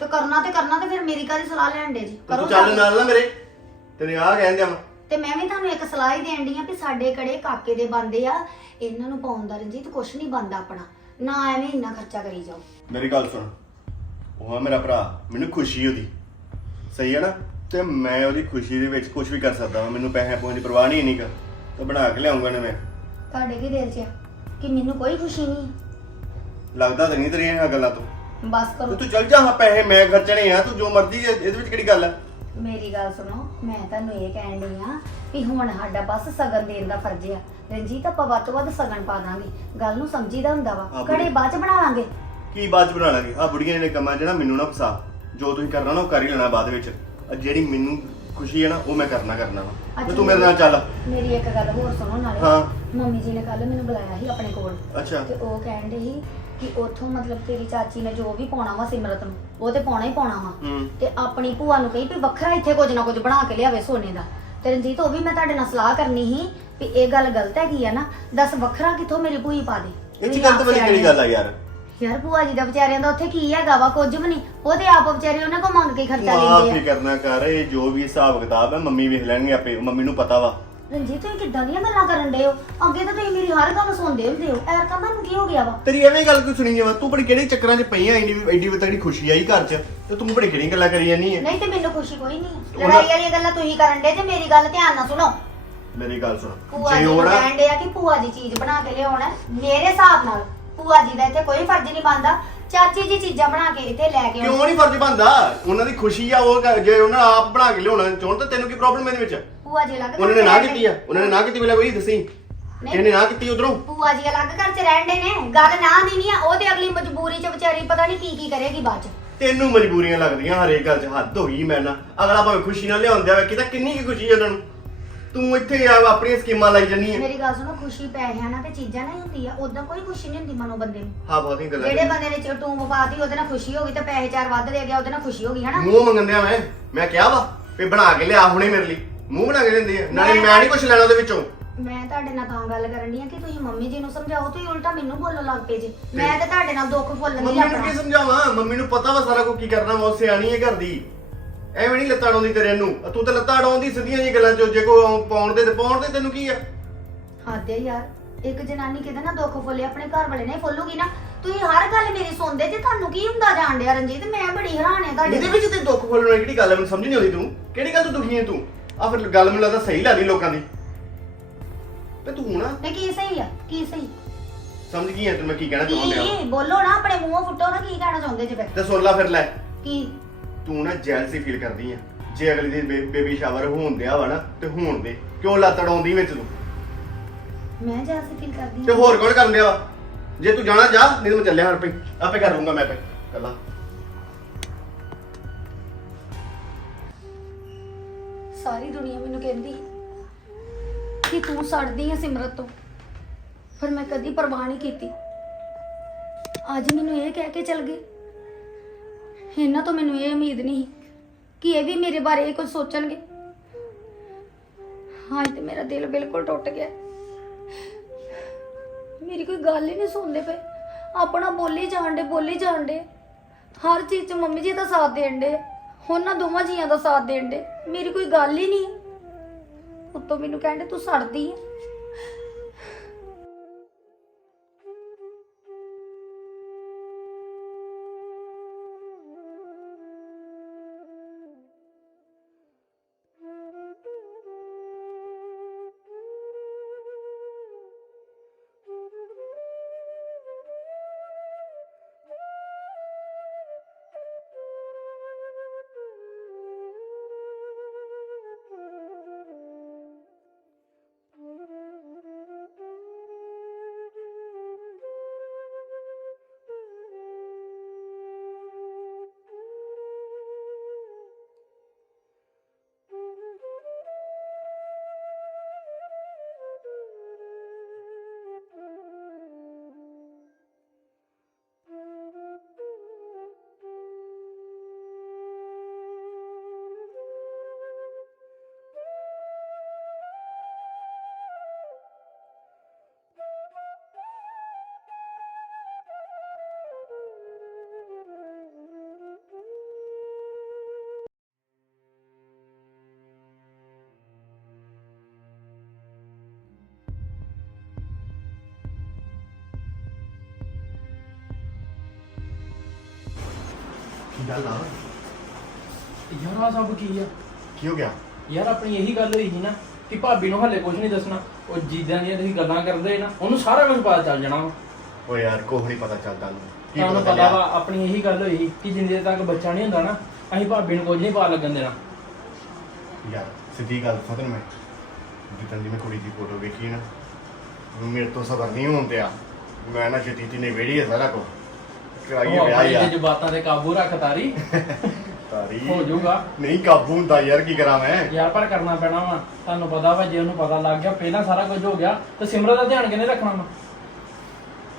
ਤੇ ਕਰਨਾ ਤੇ ਕਰਨਾ ਤੇ ਫਿਰ ਮੇਰੀ ਕਾਹਦੀ ਸਲਾਹ ਲੈਣ ਦੇ ਜੀ? ਤੇ ਤੂੰ ਜਾ ਚੱਲ। ਨਾਲ ਨਾ ਮੇਰੇ ਤੈਨੂੰ ਆਹ ਕਹਿਣ ਦਿਆਂ ਵਾ। ਤੇ ਮੈਂ ਵੀ ਤੁਹਾਨੂੰ ਇੱਕ ਸਲਾਹ ਹੀ ਦੇਣ ਦੀ ਆ ਵੀ ਸਾਡੇ ਕੜੇ ਕਾਕੇ ਦੇ ਬੰਦੇ ਆ ਇਹਨਾਂ ਨੂੰ ਪਾਉਣ ਦਾ ਰਣਜੀਤ ਕੁਛ ਨਹੀਂ ਬੰਦਾ ਆਪਣਾ। ਨਾ ਐਵੇਂ ਇੰਨਾ ਖਰਚਾ ਕਰੀ ਜਾਓ। ਮੇਰੀ ਗੱਲ ਸੁਣ। ਉਹ ਆ ਮੇਰਾ ਭਰਾ ਮੈਨੂੰ ਖੁਸ਼ੀ ਉਹਦੀ। ਸਹੀ ਹੈ ਨਾ? ਤੇ ਮੈਂ ਉਹਦੀ ਖੁਸ਼ੀ ਦੇ ਵਿੱਚ ਕੁਝ ਵੀ ਕਰ ਸਕਦਾ ਹਾਂ ਮੈਨੂੰ ਪੈਸੇ ਪੂਸੇ ਦੀ ਪਰਵਾਹ ਨਹੀਂ ਇੰਨੀ ਕਰ ਤਾਂ ਬਣਾ ਕੇ ਲਿਆਉਂਗਾ ਨਾ ਮੈਂ ਤੁਹਾਡੇ ਕੀ ਦਿਲ 'ਚ ਆ ਕਿ ਮੈਨੂੰ ਕੋਈ ਖੁਸ਼ੀ ਨਹੀਂ। ਲੱਗਦਾ ਤਾਂ ਨਹੀਂ ਤੇਰੀਆਂ ਇਹ ਗੱਲਾਂ ਤੋਂ। ਬਸ ਤੇ ਕਰੋ। ਤੂੰ ਚੱਲ ਜਾ ਹਾਂ ਪੈਸੇ ਮੈਂ ਖਰਚਣੇ ਆ ਤੂੰ ਜੋ ਮਰਜ਼ੀ ਹੈ, ਇਹਦੇ ਵਿੱਚ ਕਿਹੜੀ ਗੱਲ ਹੈ ਮੇਰੀ ਗੱਲ ਸੁਣੋ ਮੈਂ ਤੁਹਾਨੂੰ ਇਹ ਕਹਿਣ ਡਈ ਆ ਵੀ ਹੁਣ ਸਾਡਾ ਬਸ ਸਗਨ ਦੇਣ ਦਾ ਫਰਜ਼ ਆ। ਰਣਜੀਤ ਆਪਾਂ ਵੱਧ ਤੋਂ ਵੱਧ ਸਗਨ ਪਾ ਦਾਂਗੇ। ਗੱਲ ਨੂੰ ਸਮਝੀਦਾ ਹੁੰਦਾ ਵਾ। ਕੜੇ ਬਾਅਦ ਚ ਬਣਾ ਲਾਂਗੇ। ਕੀ ਬਾਅਦ ਚ ਬਣਾ ਲਾਂਗੇ? ਆ ਬੁੜੀਆਂ ਨੇ ਕੰਮਾਂ 'ਚ ਨਾ ਮੈਨੂੰ ਨਾ ਫਸਾ। ਜੋ ਤੁਸੀਂ ਕਰਨਾ ਨਾ ਉਹ ਕਰ ਹੀ ਲੈਣਾ ਬਾਅਦ ਵਿੱਚ। ਆਹ ਜਿਹੜੀ ਮੈਨੂੰ ਖੁਸ਼ੀ ਹੈ ਨਾ ਉਹ ਮੈਂ ਕਰਨਾ ਕਰਨਾ ਵਾ। ਤੇ ਤੂੰ ਮੇਰੇ ਨਾਲ ਚੱਲ। ਮੇਰੀ ਇੱਕ ਗੱਲ ਹੋਰ ਸੁਣੋ ਨਾਲੇ। ਹਾਂ। ਮੰਮੀ ਜੀ ਨੇ ਕੱਲ ਮੈਨੂੰ ਬੁਲਾਇਆ ਸੀ ਆਪਣੇ ਕੋਲ। ਅੱਛਾ। ਤੇ ਉਹ ਕਹਿਣ ਦੇ ਸੀ ਕਿ ਉਥੋਂ ਮਤਲਬ ਤੇਰੀ ਚਾਚੀ ਨੇ ਜੋ ਵੀ ਪਾਉਣਾ ਵਾ ਸਿਮਰਤ ਨੂੰ ਉਹ ਤੇ ਪਾਉਣਾ ਹੀ ਪਾਉਣਾ ਵਾ। ਹੂੰ। ਤੇ ਆਪਣੀ ਭੂਆ ਨੂੰ ਕਹੀ ਵੀ ਵੱਖਰਾ ਇੱਥੇ ਕੁਝ ਨਾ ਕੁਝ ਬਣਾ ਕੇ ਲਿਆਵੇ ਸੋਨੇ ਦਾ। ਤੇ ਰਣਜੀਤ ਉਹ ਵੀ ਮੈਂ ਤੁਹਾਡੇ ਨਾਲ ਸਲਾਹ ਕਰਨੀ ਸੀ ਵੀ ਇਹ ਗੱਲ ਗਲਤ ਹੈਗੀ ਆ ਨਾ ਦੱਸ ਵੱਖਰਾ ਕਿੱਥੋਂ ਮੇਰੀ ਭੂਈ ਪਾ ਦੇ। ਇਹ ਚ ਗਲਤ ਵਾਲੀ ਕਿਹੜੀ ਗੱਲ ਆ ਯਾਰ? ਯਾਰ ਭੂਆ ਜੀ ਦਾ ਵਿਚਾਰਿਆਂ ਦਾ ਉੱਥੇ ਕੀ ਹੈਗਾ ਵਾ? ਕੁਝ ਵੀ ਨਹੀਂ ਉਹਦੇ ਆਪ ਵਿਚਾਰੇ ਉਹਨਾਂ ਕੋਲ ਮੰਗ ਕੇ ਖਰਚਾ ਲੈਂਦੇ ਆ। ਕਰਨਾ ਕਰ ਇਹ ਜੋ ਵੀ ਹਿਸਾਬ ਕਿਤਾਬ ਹੈ ਮੰਮੀ ਵੇਖ ਲੈਣਗੇ ਆਪੇ ਮੰਮੀ ਨੂੰ ਪਤਾ ਵਾ। ਰਣਜੀਤ ਤੁਸੀਂ ਕਿੱਦਾਂ ਦੀਆਂ ਗੱਲਾਂ ਕਰਨ ਡਏ ਹੋ? ਅੱਗੇ ਤਾਂ ਤੁਸੀਂ ਮੇਰੀ ਹਰ ਗੱਲ ਸੁਣਦੇ ਹੁੰਦੇ ਹੋ। ਐਰ ਤਾਂ ਤੁਹਾਨੂੰ ਕੀ ਹੋ ਗਿਆ ਵਾ? ਤੇਰੀ ਐਵੇਂ ਗੱਲ ਕਿਉਂ ਸੁਣੀ ਜਾਵਾਂ ਤੂੰ ਬੜੀ ਕਿਹੜੇ ਚੱਕਰਾਂ 'ਚ ਪਈ ਆ ਐਡੀ ਐਡੀ ਤਗੜੀ ਖੁਸ਼ੀ ਆਈ ਘਰ 'ਚ? ਤੇ ਤੂੰ ਬੜੀ ਕਿਹੜੀਆਂ ਗੱਲਾਂ ਕਰੀ ਜਾਂਦੀ ਹੈ ਨਹੀਂ ਤੇ ਮੈਨੂੰ ਖੁਸ਼ੀ ਕੋਈ ਨਹੀਂ ਹੈ। ਉਹਨਾਂ- ਲੜਾਈ ਵਾਲੀਆਂ ਗੱਲਾਂ ਤੁਸੀਂ ਕਰਨ ਡੇ ਤੇ ਮੇਰੀ ਗੱਲ ਧਿਆਨ ਨਾਲ ਸੁਣੋ। ਮੇਰੀ ਗੱਲ ਸੁਣ। ਭੂਆ ਜੇ ਜੀ ਉਹ ਨੂੰ ਨਾ ਕਹਿਣ ਡੇ ਆ ਕਿ ਭੂਆ ਜੀ ਚੀਜ਼ ਬਣਾ ਕੇ ਲਿਆਉਣਾ ਹੈ। ਮੇਰੇ ਹਿਸਾਬ ਨਾਲ। ਭੂਆ ਜੀ ਦਾ ਇੱਥੇ ਕੋਈ ਫਰਜ਼ ਨਹੀਂ ਬਣਦਾ। ਚਾਚੀ ਜੀ ਚੀਜ਼ਾਂ ਬਣਾ ਕੇ ਇੱਥੇ ਲੈ ਕੇ ਕਿਉਂ ਨਹੀਂ ਫਰਜ਼ ਬਣਦਾ? ਉਹਨਾਂ ਦੀ ਖੁਸ਼ੀ ਆ ਉਹ ਕਰ- ਜੇ ਉਹਨਾਂ ਆਪ ਬਣਾ ਕੇ ਲਿਆਉਣਾ ਚਾਹੁਣ ਤਾਂ ਤੈਨੂੰ ਕੀ ਪ੍ਰੋਬਲਮ ਇਹਦੇ ਵਿੱਚ? ਭੂਆ ਜੀ ਅਲੱਗ ਉਹਨਾਂ ਨੇ ਘਰ 'ਚ ਨਾ ਰਹਿਣ ਕੀਤੀ ਆ ਉਹਨਾਂ ਨੇ ਨਾ ਕੀਤੀ ਵੇਲੇ ਕੋਈ ਦੱਸੀ। ਇਹਨੇ ਨਾ ਕੀਤੀ ਉਧਰੋਂ? ਭੂਆ ਜੀ ਅਲੱਗ ਘਰ 'ਚ ਰਹਿਣ ਡੇ ਨੇ ਗੱਲ ਨਾ ਦੀ ਨਹੀਂ ਆ ਉਹ ਤੇ ਅਗਲੀ ਮਜਬੂਰੀ 'ਚ ਵਿਚਾਰੀ ਪਤਾ ਨਹੀਂ ਕੀ ਕੀ ਕਰੇਗੀ ਬਾਅਦ 'ਚ। ਤੈਨੂੰ ਮਜਬੂਰੀਆਂ ਲੱਗਦੀਆਂ ਹਰੇਕ ਗੱਲ 'ਚ ਹੱਦ ਹੋ ਗਈ ਮੈਂ ਨਾ ਅਗਲਾ ਭਾਵੇਂ ਖੁਸ਼ੀ ਨਾਲ ਲਿਆਉਂਦਾ ਵੇ ਕਿਤਾ ਕਿੰਨੀ ਕੀ ਖੁਸ਼ੀ ਹੈ ਉਹਨਾਂ ਨੂੰ? ਤੂੰ ਇੱਥੇ ਆ ਆਪਣੀਆਂ ਸਕੀਮਾਂ ਲਾਈ ਜੰਨੀ ਹੈ ਮੇਰੀ ਗੱਲ ਸੁਣੋ ਖੁਸ਼ੀ ਪੈਸਿਆਂ ਨਾਲ ਤੇ ਚੀਜ਼ਾਂ ਨਾਲ ਹੀ ਹੁੰਦੀ ਆ। ਉਦਾਂ ਕੋਈ ਖੁਸ਼ੀ ਨਹੀਂ ਹੁੰਦੀ ਮਨੋ ਬੰਦੇ ਨੂੰ। ਹਾਂ ਬਹੁਤੀਆਂ ਗੱਲਾਂ ਜਿਹੜੇ ਬੰਦੇ ਨੇ ਚ- ਟੂਮ ਪਾਤੀ ਉਹਦੇ ਨਾਲ ਖੁਸ਼ੀ ਹੋ ਗਈ ਤੇ ਪੈਸੇ ਚਾਰ ਵੱਧ ਦੇ ਗਿਆ ਉਹਦੇ ਨਾਲ ਖੁਸ਼ੀ ਹੋ ਗਈ ਹਨਾ? ਮੂੰਹ ਮੰਗੰਦਿਆ ਮੈਂ। ਮੈਂ ਕਿਹਾ ਵਾ ਵੀ ਬਣਾ ਕੇ ਲਿਆ ਹੁਣੇ ਮੇਰੇ ਲਈ। ਮੂੰਹ ਬਣਾ ਕੇ ਦਿੰਦੀ ਆ। ਨਾਲੇ ਮੈਂ- ਨਹੀਂ ਕੁਝ ਲੈਣਾ ਉਹਦੇ ਵਿੱਚੋਂ। ਮੈਂ ਤੁਹਾਡੇ ਨਾਲ ਤਾਂ ਗੱਲ ਕਰਨ ਦੀ ਆ ਕਿ ਤੁਸੀਂ ਮੰਮੀ ਜੀ ਨੂੰ ਸਮਝਾਓ ਤੁਸੀਂ ਉਲਟਾ ਮੈਨੂੰ ਬੋਲਣ ਲੱਗ ਪਏ ਜੀ। ਮੈਂ ਤੇ ਤੁਹਾਡੇ ਨਾਲ ਦੁੱਖ ਫੁੱਲਣ ਦੀ ਮੰਮੀ ਨੂੰ ਕੀ ਆਪਣਾ ਸਮਝਾਵਾਂ? ਮੰਮੀ ਨੂੰ ਪਤਾ ਵਾ ਸਾਰਾ ਕੁਝ ਕੀ ਕਰਨਾ ਵਾ ਉਹ ਸਿਆਣੀ ਹੈ ਘਰ ਦੀ। ਐਵੇਂ ਨਹੀਂ ਲੱਤਾਂ ਡਾਉਂਦੀ ਤੇਰੇ ਨੂੰ। ਤੂੰ ਤਾਂ ਲੱਤਾਂ ਡਾਉਂਦੀ ਸਿੱਧੀਆਂ ਜੀ ਗੱਲਾਂ ਚੋਂ ਜੇ ਕੋ ਪਾਉਣ ਦੇ ਤੇ ਪਾਉਣ ਦੇ ਤੈਨੂੰ ਕੀ ਆ? ਹੱਦ ਹੈ ਯਾਰ ਇੱਕ ਜਨਾਨੀ ਕਿਤੇ ਨਾ ਦੁੱਖ ਫੁੱਲੇ ਆਪਣੇ ਘਰ ਵਾਲੇ ਨੇ ਫੁੱਲੂਗੀ ਨਾ ਤੁਸੀਂ ਹਰ ਗੱਲ ਮੇਰੀ ਸੁਣਦੇ ਜੇ ਤੁਹਾਨੂੰ ਕੀ ਹੁੰਦਾ ਜਾਣ ਡਿਆ ਰਣਜੀਤ? ਮੈਂ ਬੜੀ ਹੈਰਾਨ ਆ ਤੁਹਾਡੇ ਇਹਦੇ ਤੋਂ। ਵਿੱਚ ਤੇ ਦੁੱਖ ਫੁੱਲਣ ਵਾਲੀ ਕਿਹੜੀ ਗੱਲ ਮੈਨੂੰ ਸਮਝ ਨਹੀਂ ਆਉਂਦੀ ਤੂੰ। ਕਿਹੜੀ ਗੱਲ ਤੋਂ ਦੁਖੀ ਹੈ ਤੂੰ? ਆ ਫਿਰ ਗੱਲ ਮੈਨੂੰ ਲੱਗਦਾ ਸਹੀ ਲੱਗਦੀ ਲੋਕਾਂ ਦੀ। ਤੇ ਤੂੰ ਨਾ ਨਹੀਂ ਕੀ ਸਹੀ ਆ? ਕੀ ਸਹੀ? ਸਮਝ ਗਈ ਹੈ ਤੂੰ ਮੈਂ ਕੀ ਕਹਿਣਾ ਚਾਹੁੰਦਾ। ਕੀ? ਬੋਲੋ ਨਾ ਆਪਣੇ ਮੂੰਹੋਂ ਫੁੱਟੋ ਨਾ ਕੀ ਕਹਿਣਾ ਚਾਹੁੰਦੇ ਜੇ ਫਿਰ? ਤੇ ਸੁਣ ਲੈ ਫਿਰ ਲੈ। ਕੀ? ਤੂੰ ਨਾ ਜੈਲਸੀ ਫੀਲ ਕਰਦੀ ਆ। ਜੇ ਅਗਲੀ ਦਿਨ ਬੇਬੀ ਸ਼ਾਵਰ ਹੋਣ ਦਿਆ ਵਾ ਨਾ ਤੇ ਹੋਣ ਦੇ। ਕਿਉਂ ਲੱਤ ਡਾਉਂਦੀ ਵਿੱਚ ਤੂੰ? ਮੈਂ ਜੈਸੇ ਫੀਲ ਕਰਦੀ ਤੇ ਹਾਂ ਹੋਰ ਕੌਣ ਕਰਨ ਦਿਆ ਵਾ? ਜੇ ਤੂੰ ਜਾਣਾ ਜਾ ਨਹੀਂ ਤਾਂ ਮੈਂ ਚੱਲਿਆ ਹਰਪੇ ਆਪੇ ਕਰ ਲੂੰਗਾ ਮੈਂ ਆਪੇ ਕੱਲਾ ਸਾਰੀ ਦੁਨੀਆ ਮੈਨੂੰ ਕਹਿੰਦੀ ਕਿ ਤੂੰ ਸੜਦੀ ਹੈ ਸਿਮਰਤ ਤੋਂ। ਪਰ ਮੈਂ ਕਦੀ ਪਰਵਾਹ ਨਹੀਂ ਕੀਤੀ। ਅੱਜ ਮੈਨੂੰ ਇਹ ਕਹਿ ਕੇ ਚਲ ਗਏ ਇਹਨਾਂ ਤੋਂ ਮੈਨੂੰ ਇਹ ਉਮੀਦ ਨਹੀਂ ਸੀ ਕਿ ਇਹ ਵੀ ਮੇਰੇ ਬਾਰੇ ਇਹ ਕੁਝ ਸੋਚਣਗੇ। ਹਾਂ ਤੇ ਮੇਰਾ ਦਿਲ ਬਿਲਕੁਲ ਟੁੱਟ ਗਿਆ। ਮੇਰੀ ਕੋਈ ਗੱਲ ਹੀ ਨਹੀਂ ਸੁਣਦੇ ਪਏ। ਆਪਣਾ ਬੋਲੀ ਜਾਣਦੇ ਬੋਲੀ ਜਾਣਦੇ ਹਰ ਚੀਜ਼ 'ਚ ਮੰਮੀ ਜੀ ਦਾ ਸਾਥ ਦੇਣ ਦੇ ਉਹਨਾਂ ਦੋਵਾਂ ਜੀਆਂ ਦਾ ਸਾਥ ਦੇਣ ਦੇ ਮੇਰੀ ਕੋਈ ਗੱਲ ਹੀ ਨਹੀਂ। ਉੱਤੋਂ ਮੈਨੂੰ ਕਹਿੰਦੇ, ਤੂੰ ਸੜਦੀ ਹੈ ਗੱਲ ਆ ਯਾਰ ਆ ਸਭ ਕੀ ਆ? ਕੀ ਹੋ ਗਿਆ? ਯਾਰ ਆਪਣੀ ਇਹੀ ਗੱਲ ਹੋਈ ਸੀ ਨਾ ਕਿ ਭਾਬੀ ਨੂੰ ਹੱਲੇ ਕੁਝ ਨਹੀਂ ਦੱਸਣਾ। ਉਹ ਜੀਦਾਂ ਦੀਆਂ ਤੁਸੀਂ ਗੱਲਾਂ ਕਰਦੇ ਨਾ ਉਹਨੂੰ ਸਾਰਾ ਕੁਝ ਪਤਾ ਚੱਲ ਜਾਣਾ ਵਾ। ਓ ਯਾਰ ਕੋਹ ਨਹੀਂ ਪਤਾ ਚੱਲਦਾ ਨੂੰ ਕੀ ਤੁਹਾਨੂੰ ਪਤਾ? ਵਾ ਆਪਣੀ ਇਹੀ ਗੱਲ ਹੋਈ ਸੀ ਕਿ ਜਿੰਨੇ ਤੱਕ ਬੱਚਾ ਨਹੀਂ ਹੁੰਦਾ ਨਾ ਅਸੀਂ ਭਾਬੀ ਨੂੰ ਕੁਝ ਨਹੀਂ ਪਾ ਲੱਗਣ ਦੇਣਾ। ਯਾਰ ਸਿੱਧੀ ਗੱਲ ਫਤਨ ਮੈਂ। ਜਿੱਦਾਂ ਦੀ ਮੈਂ ਕੁੜੀ ਦੀ ਫੋਟੋ ਵੇਖੀ ਨਾ ਮੇਰੇ ਤੋਂ ਸਬਰ ਨਹੀਂ ਹੋਣ ਪਿਆ ਮੈਂ ਨਾ ਛੇਤੀ ਤੀ ਨੇ ਵੇੜੀ ਹੈ ਸਾਰਾ ਕੋ ਕਰਾਈਏ ਉਹ ਵਿਆਹ ਆਪਣੀ ਯਾਰ ਜਜ਼ਬਾਤਾਂ ਤੇ ਕਾਬੂ ਰੱਖ ਤਾਰੀ। ਤਾਰੀ। ਹੋ ਜਾਊਗਾ। ਨਹੀਂ ਕਾਬੂ ਹੁੰਦਾ ਯਾਰ ਕੀ ਕਰਾਂ ਮੈਂ? ਯਾਰ ਪਰ ਕਰਨਾ ਪੈਣਾ ਵਾ। ਤੁਹਾਨੂੰ ਪਤਾ ਵਾ ਜੇ ਉਹਨੂੰ ਪਤਾ ਲੱਗ ਗਿਆ ਪਹਿਲਾਂ ਸਾਰਾ ਕੁਝ ਹੋ ਗਿਆ ਤੇ ਸਿਮਰਤ ਦਾ ਧਿਆਨ ਕਿਹਨੇ ਰੱਖਣਾ ਵਾ?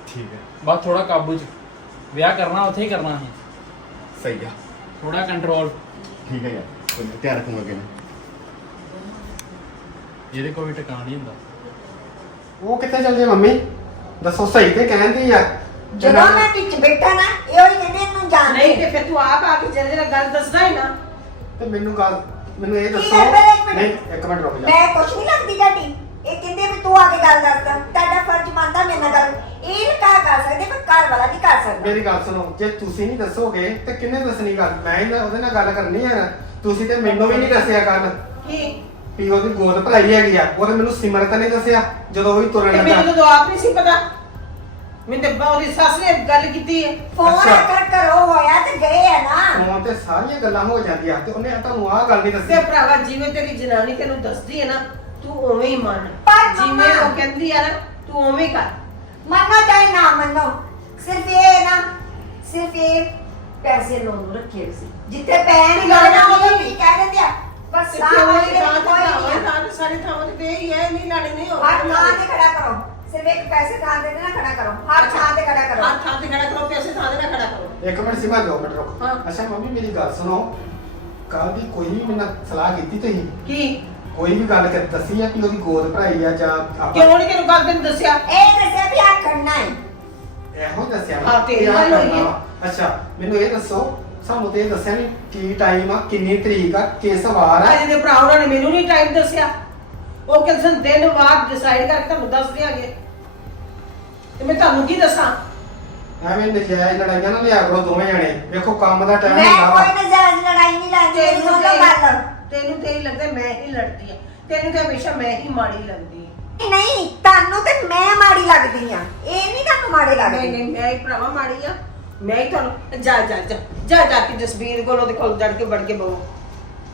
ਠੀਕ ਹੈ। ਬਸ ਥੋੜਾ ਕਾਬੂ 'ਚ। ਵਿਆਹ ਕਰਨਾ ਉੱਥੇ ਹੀ ਕਰਨਾ ਹੈ ਸਹੀ ਆ। ਥੋੜਾ ਕੰਟਰੋਲ ਠੀਕ ਹੈ ਯਾਰ ਕੋਈ ਨੀ, ਧਿਆਨ ਰੱਖੂੰਗਾ ਜਿਹਦੇ ਕੋਈ ਟਿਕਾਣ ਨਹੀਂ ਹੁੰਦਾ। ਉਹ ਕਿੱਥੇ ਚੱਲ ਜੇ ਮੰਮੀ? ਦੱਸੋ ਸਹੀ ਤੇ ਕਹਿੰਦੀ ਆ। ਜਦੋਂ ਮੈਂ ਵਿੱਚ ਬੈਠਾ ਨਾ ਇਹੋ ਹੀ ਕਹਿੰਦੇ ਇਹਨੂੰ ਜਾਣ ਨਹੀਂ ਤੇ ਫਿਰ ਤੂੰ ਆਪ ਆ ਕੇ ਜਿਹੜੇ ਜਿਹੜੇ ਗੱਲ ਦੱਸਦਾ ਹੀ ਨਾ। ਤੇ ਮੈਨੂੰ ਗੱਲ ਮੈਨੂੰ ਇਹ ਦੱਸੋ। ਹੈ? ਨਹੀਂ ਇੱਕ ਮਿੰਟ ਰੁਕ ਜਾ। ਮੈਂ ਕੁਛ ਨਹੀਂ ਲੱਗਦੀ ਤੁਹਾਡੀ। ਇਹ ਕਹਿੰਦੇ ਵੀ ਤੂੰ ਆ ਕੇ ਗੱਲ ਦੱਸ ਤੁਹਾਡਾ ਫਰਜ਼ ਬਣਦਾ ਮੇਰੇ ਨਾਲ ਗੱਲ। ਇਹ ਨਹੀਂ ਕਾ ਕਰ ਸਕਦੇ ਪਰ ਘਰ ਵਾਲਾ ਨਹੀਂ ਕਰ ਸਕਦਾ। ਮੇਰੀ ਗੱਲ ਸੁਣੋ ਜੇ ਤੁਸੀਂ ਨਹੀਂ ਦੱਸੋਗੇ ਤੇ ਕਿੰਨੇ ਦੱਸਣੀ ਗੱਲ? ਮੈਂ ਹੀ ਨਾ ਉਹਦੇ ਨਾਲ ਗੱਲ ਕਰਨੀ ਹੈ ਤੁਸੀਂ ਤੇ ਮੈਨੂੰ ਵੀ ਨਹੀਂ ਦੱਸਿਆ ਗੱਲ। ਕੀ? ਵੀ ਉਹਦੀ ਗੋਦ ਭਲਾਈ ਹੈਗੀ ਆ। ਉਹ ਤੇ ਮੈਨੂੰ ਸਿਮਰਤ ਨੇ ਦੱਸਿਆ ਜਦੋਂ ਉਹ ਵੀ ਤੁਰਨ ਲੱਗਾ। ਮੈਨੂੰ ਤਾਂ ਆਪ ਨਹੀਂ ਸੀ ਪਤਾ। ਮੈਨੂੰ ਤੇ ਉਹਦੀ ਸੱਸ ਨੇ ਗੱਲ ਕੀਤੀ ਹੈ ਫੋਨ ਅੱਛਾ। ਕਰ ਕਰੋ ਹੋਇਆ ਤੇ ਗਏ ਆ ਨਾ ਫੋਨ ਤੇ ਸਾਰੀਆਂ ਗੱਲਾਂ ਹੋ ਜਾਂਦੀਆਂ ਤੇ ਉਹਨੇ ਤੁਹਾਨੂੰ ਆਹ ਗੱਲ ਨਹੀਂ ਤੇ ਦੱਸੀ ਭਰਾਵਾ ਜਿਵੇਂ ਤੇਰੀ ਜਨਾਨੀ ਤੈਨੂੰ ਦੱਸਦੀ ਹੈ ਨਾ ਤੂੰ ਉਵੇਂ ਹੀ ਮੰਨ ਪਰ ਜਿਵੇਂ ਮੰਮਾ- ਉਹ ਕਹਿੰਦੀ ਆ ਨਾ ਤੂੰ ਉਵੇਂ ਹੀ ਕਰ ਮੰਨੋ ਚਾਹੇ ਨਾ ਮੰਨੋ ਸਿਰਫ ਇਹ ਹੈ ਨਾ ਸਿਰਫ ਇਹ ਪੈਸੇ ਲੋਨ ਨੂੰ ਰੱਖੇ ਸੀ ਜਿੱਥੇ ਪੈਣ ਜਾਣਾ ਉਹ ਵੀ ਕਹਿ ਦਿੰਦੇ ਆ ਪਰ ਤੇ ਸਾਹ ਕਿਉਂ ਇਹ ਦੇ ਤਾਂ ਕੋਈ ਨਹੀਂ ਆ। ਤਾਂ ਸਾਰੇ ਥਾਵਾਂ ਤੇ ਦੇ ਹੀ ਹੈ ਨਹੀਂ ਲੜੇ ਨਹੀਂ ਹੋ ਹਰ ਥਾਂ ਤੇ ਖੜਾ ਕਰੋ ਸਿਰਫ ਇੱਕ ਪੈਸੇ ਥਾਂ ਤੇ ਨਾ ਖੜਾ ਕਰੋ। ਹਰ ਥਾਂ ਤੇ ਖੜਾ ਕਰੋ। ਹਰ ਥਾਂ ਤੇ ਖੜਾ ਕਰੋ ਪੈਸੇ ਥਾਂ ਤੇ ਨਾ ਖੜਾ ਕਰੋ। ਇੱਕ ਮਿੰਟ ਸਿਮਾ ਦੋ ਮਿੰਟ ਰੁਕ। ਹਾਂ। ਅੱਛਾ ਮੰਮੀ ਮੇਰੀ ਗੱਲ ਸੁਣੋ। ਕੱਲ ਦੀ ਕੋਈ ਵੀ ਮੈਨੂੰ ਸਲਾਹ ਕੀਤੀ ਤੁਸੀਂ? ਕੀ? ਕੋਈ ਵੀ ਗੱਲ ਕਰ ਦੱਸੀ ਆ ਕਿ ਉਹਦੀ ਗੋਦ ਭਰਾਈ ਆ ਜਾਂ ਆਪਾਂ ਕਿਉਂ ਨਹੀਂ ਤੈਨੂੰ ਗੱਲ ਤੈਨੂੰ ਦੱਸਿਆ? ਇਹ ਦੱਸਿਆ ਵੀ ਆ ਖੜਨਾ ਹੈ ਇਹੋ ਦੱਸਿਆ ਹਾਂ, ਤੇਰੀ ਕਿ ਆਹ ਗੱਲ ਹੋਈ ਕਰਨਾ ਹੈ। ਵਾ। ਅੱਛਾ ਮੈਨੂੰ ਇਹ ਦੱਸੋ ਸਾਨੂੰ ਤੇ ਇਹ ਦੱਸਿਆ ਨਹੀਂ ਕੀ ਟਾਈਮ ਆ ਕਿੰਨੀ ਤਰੀਕ ਆ ਕਿਸ ਵਾਰ ਆ? ਅੱਜ ਦੇ ਭਰਾ ਉਹਨਾਂ ਨੇ ਮੈਨੂੰ ਨਹੀਂ ਟਾਈਮ ਦੱਸਿਆ। ਉਹ ਕਹਿੰਦੇ ਸਨ ਦਿਨ ਬਾਅਦ ਡਿਸਾਈਡ ਕਰਕੇ ਤੁਹਾਨੂੰ ਦੱਸ ਦਿਆਂਗੇ। ਤੇ ਮੈਂ ਤੁਹਾਨੂੰ ਕੀ ਦੱਸਾਂ? ਐਵੇਂ ਨਜਾਇਜ਼ ਲੜਾਈਆਂ ਨਾ ਲਿਆ ਕਰੋ ਦੋਵੇਂ ਜਣੇ। ਵੇਖੋ ਕੰਮ ਦਾ ਟਾਈਮ ਮੈਂ ਹੁੰਦਾ ਵਾ। ਕੋਈ ਨਜ਼ਾਇਜ਼ ਲੜਾਈ ਨਹੀਂ ਲਾਉਂਦੀ ਮੇਰੀ ਤੈਨੂੰ ਸੁਣ ਲਓ ਗੱਲ ਤੇ ਤੈਨੂੰ ਤੇ ਹੀ ਲੱਗਦਾ ਮੈਂ ਹੀ ਲੜਦੀ ਆ। ਤੈਨੂੰ ਤੇ ਹਮੇਸ਼ਾ ਮੈਂ ਹੀ ਮਾੜੀ ਲੱਗਦੀ ਆ। ਨਹੀਂ ਤੁਹਾਨੂੰ ਤੇ ਮੈਂ ਮਾੜੀ ਲੱਗਦੀ ਆ। ਇਹ ਨਹੀਂ ਤੁਹਾਨੂੰ ਮਾੜੇ ਨਹੀਂ ਲੱਗਦੇ। ਨਹੀਂ ਮੈਂ ਹੀ ਭਰਾਵਾ ਮਾੜੀ ਆ। ਮੈਂ ਹੀ ਤੁਹਾਨੂੰ ਜਾ ਜਾ ਜਾ। ਜਾ ਜਾ ਕੇ ਜਸਬੀਰ ਕੋਲ ਉਹਦੇ ਕੋਲ ਜੜ ਕੇ ਵੜ ਕੇ ਬਹੋ।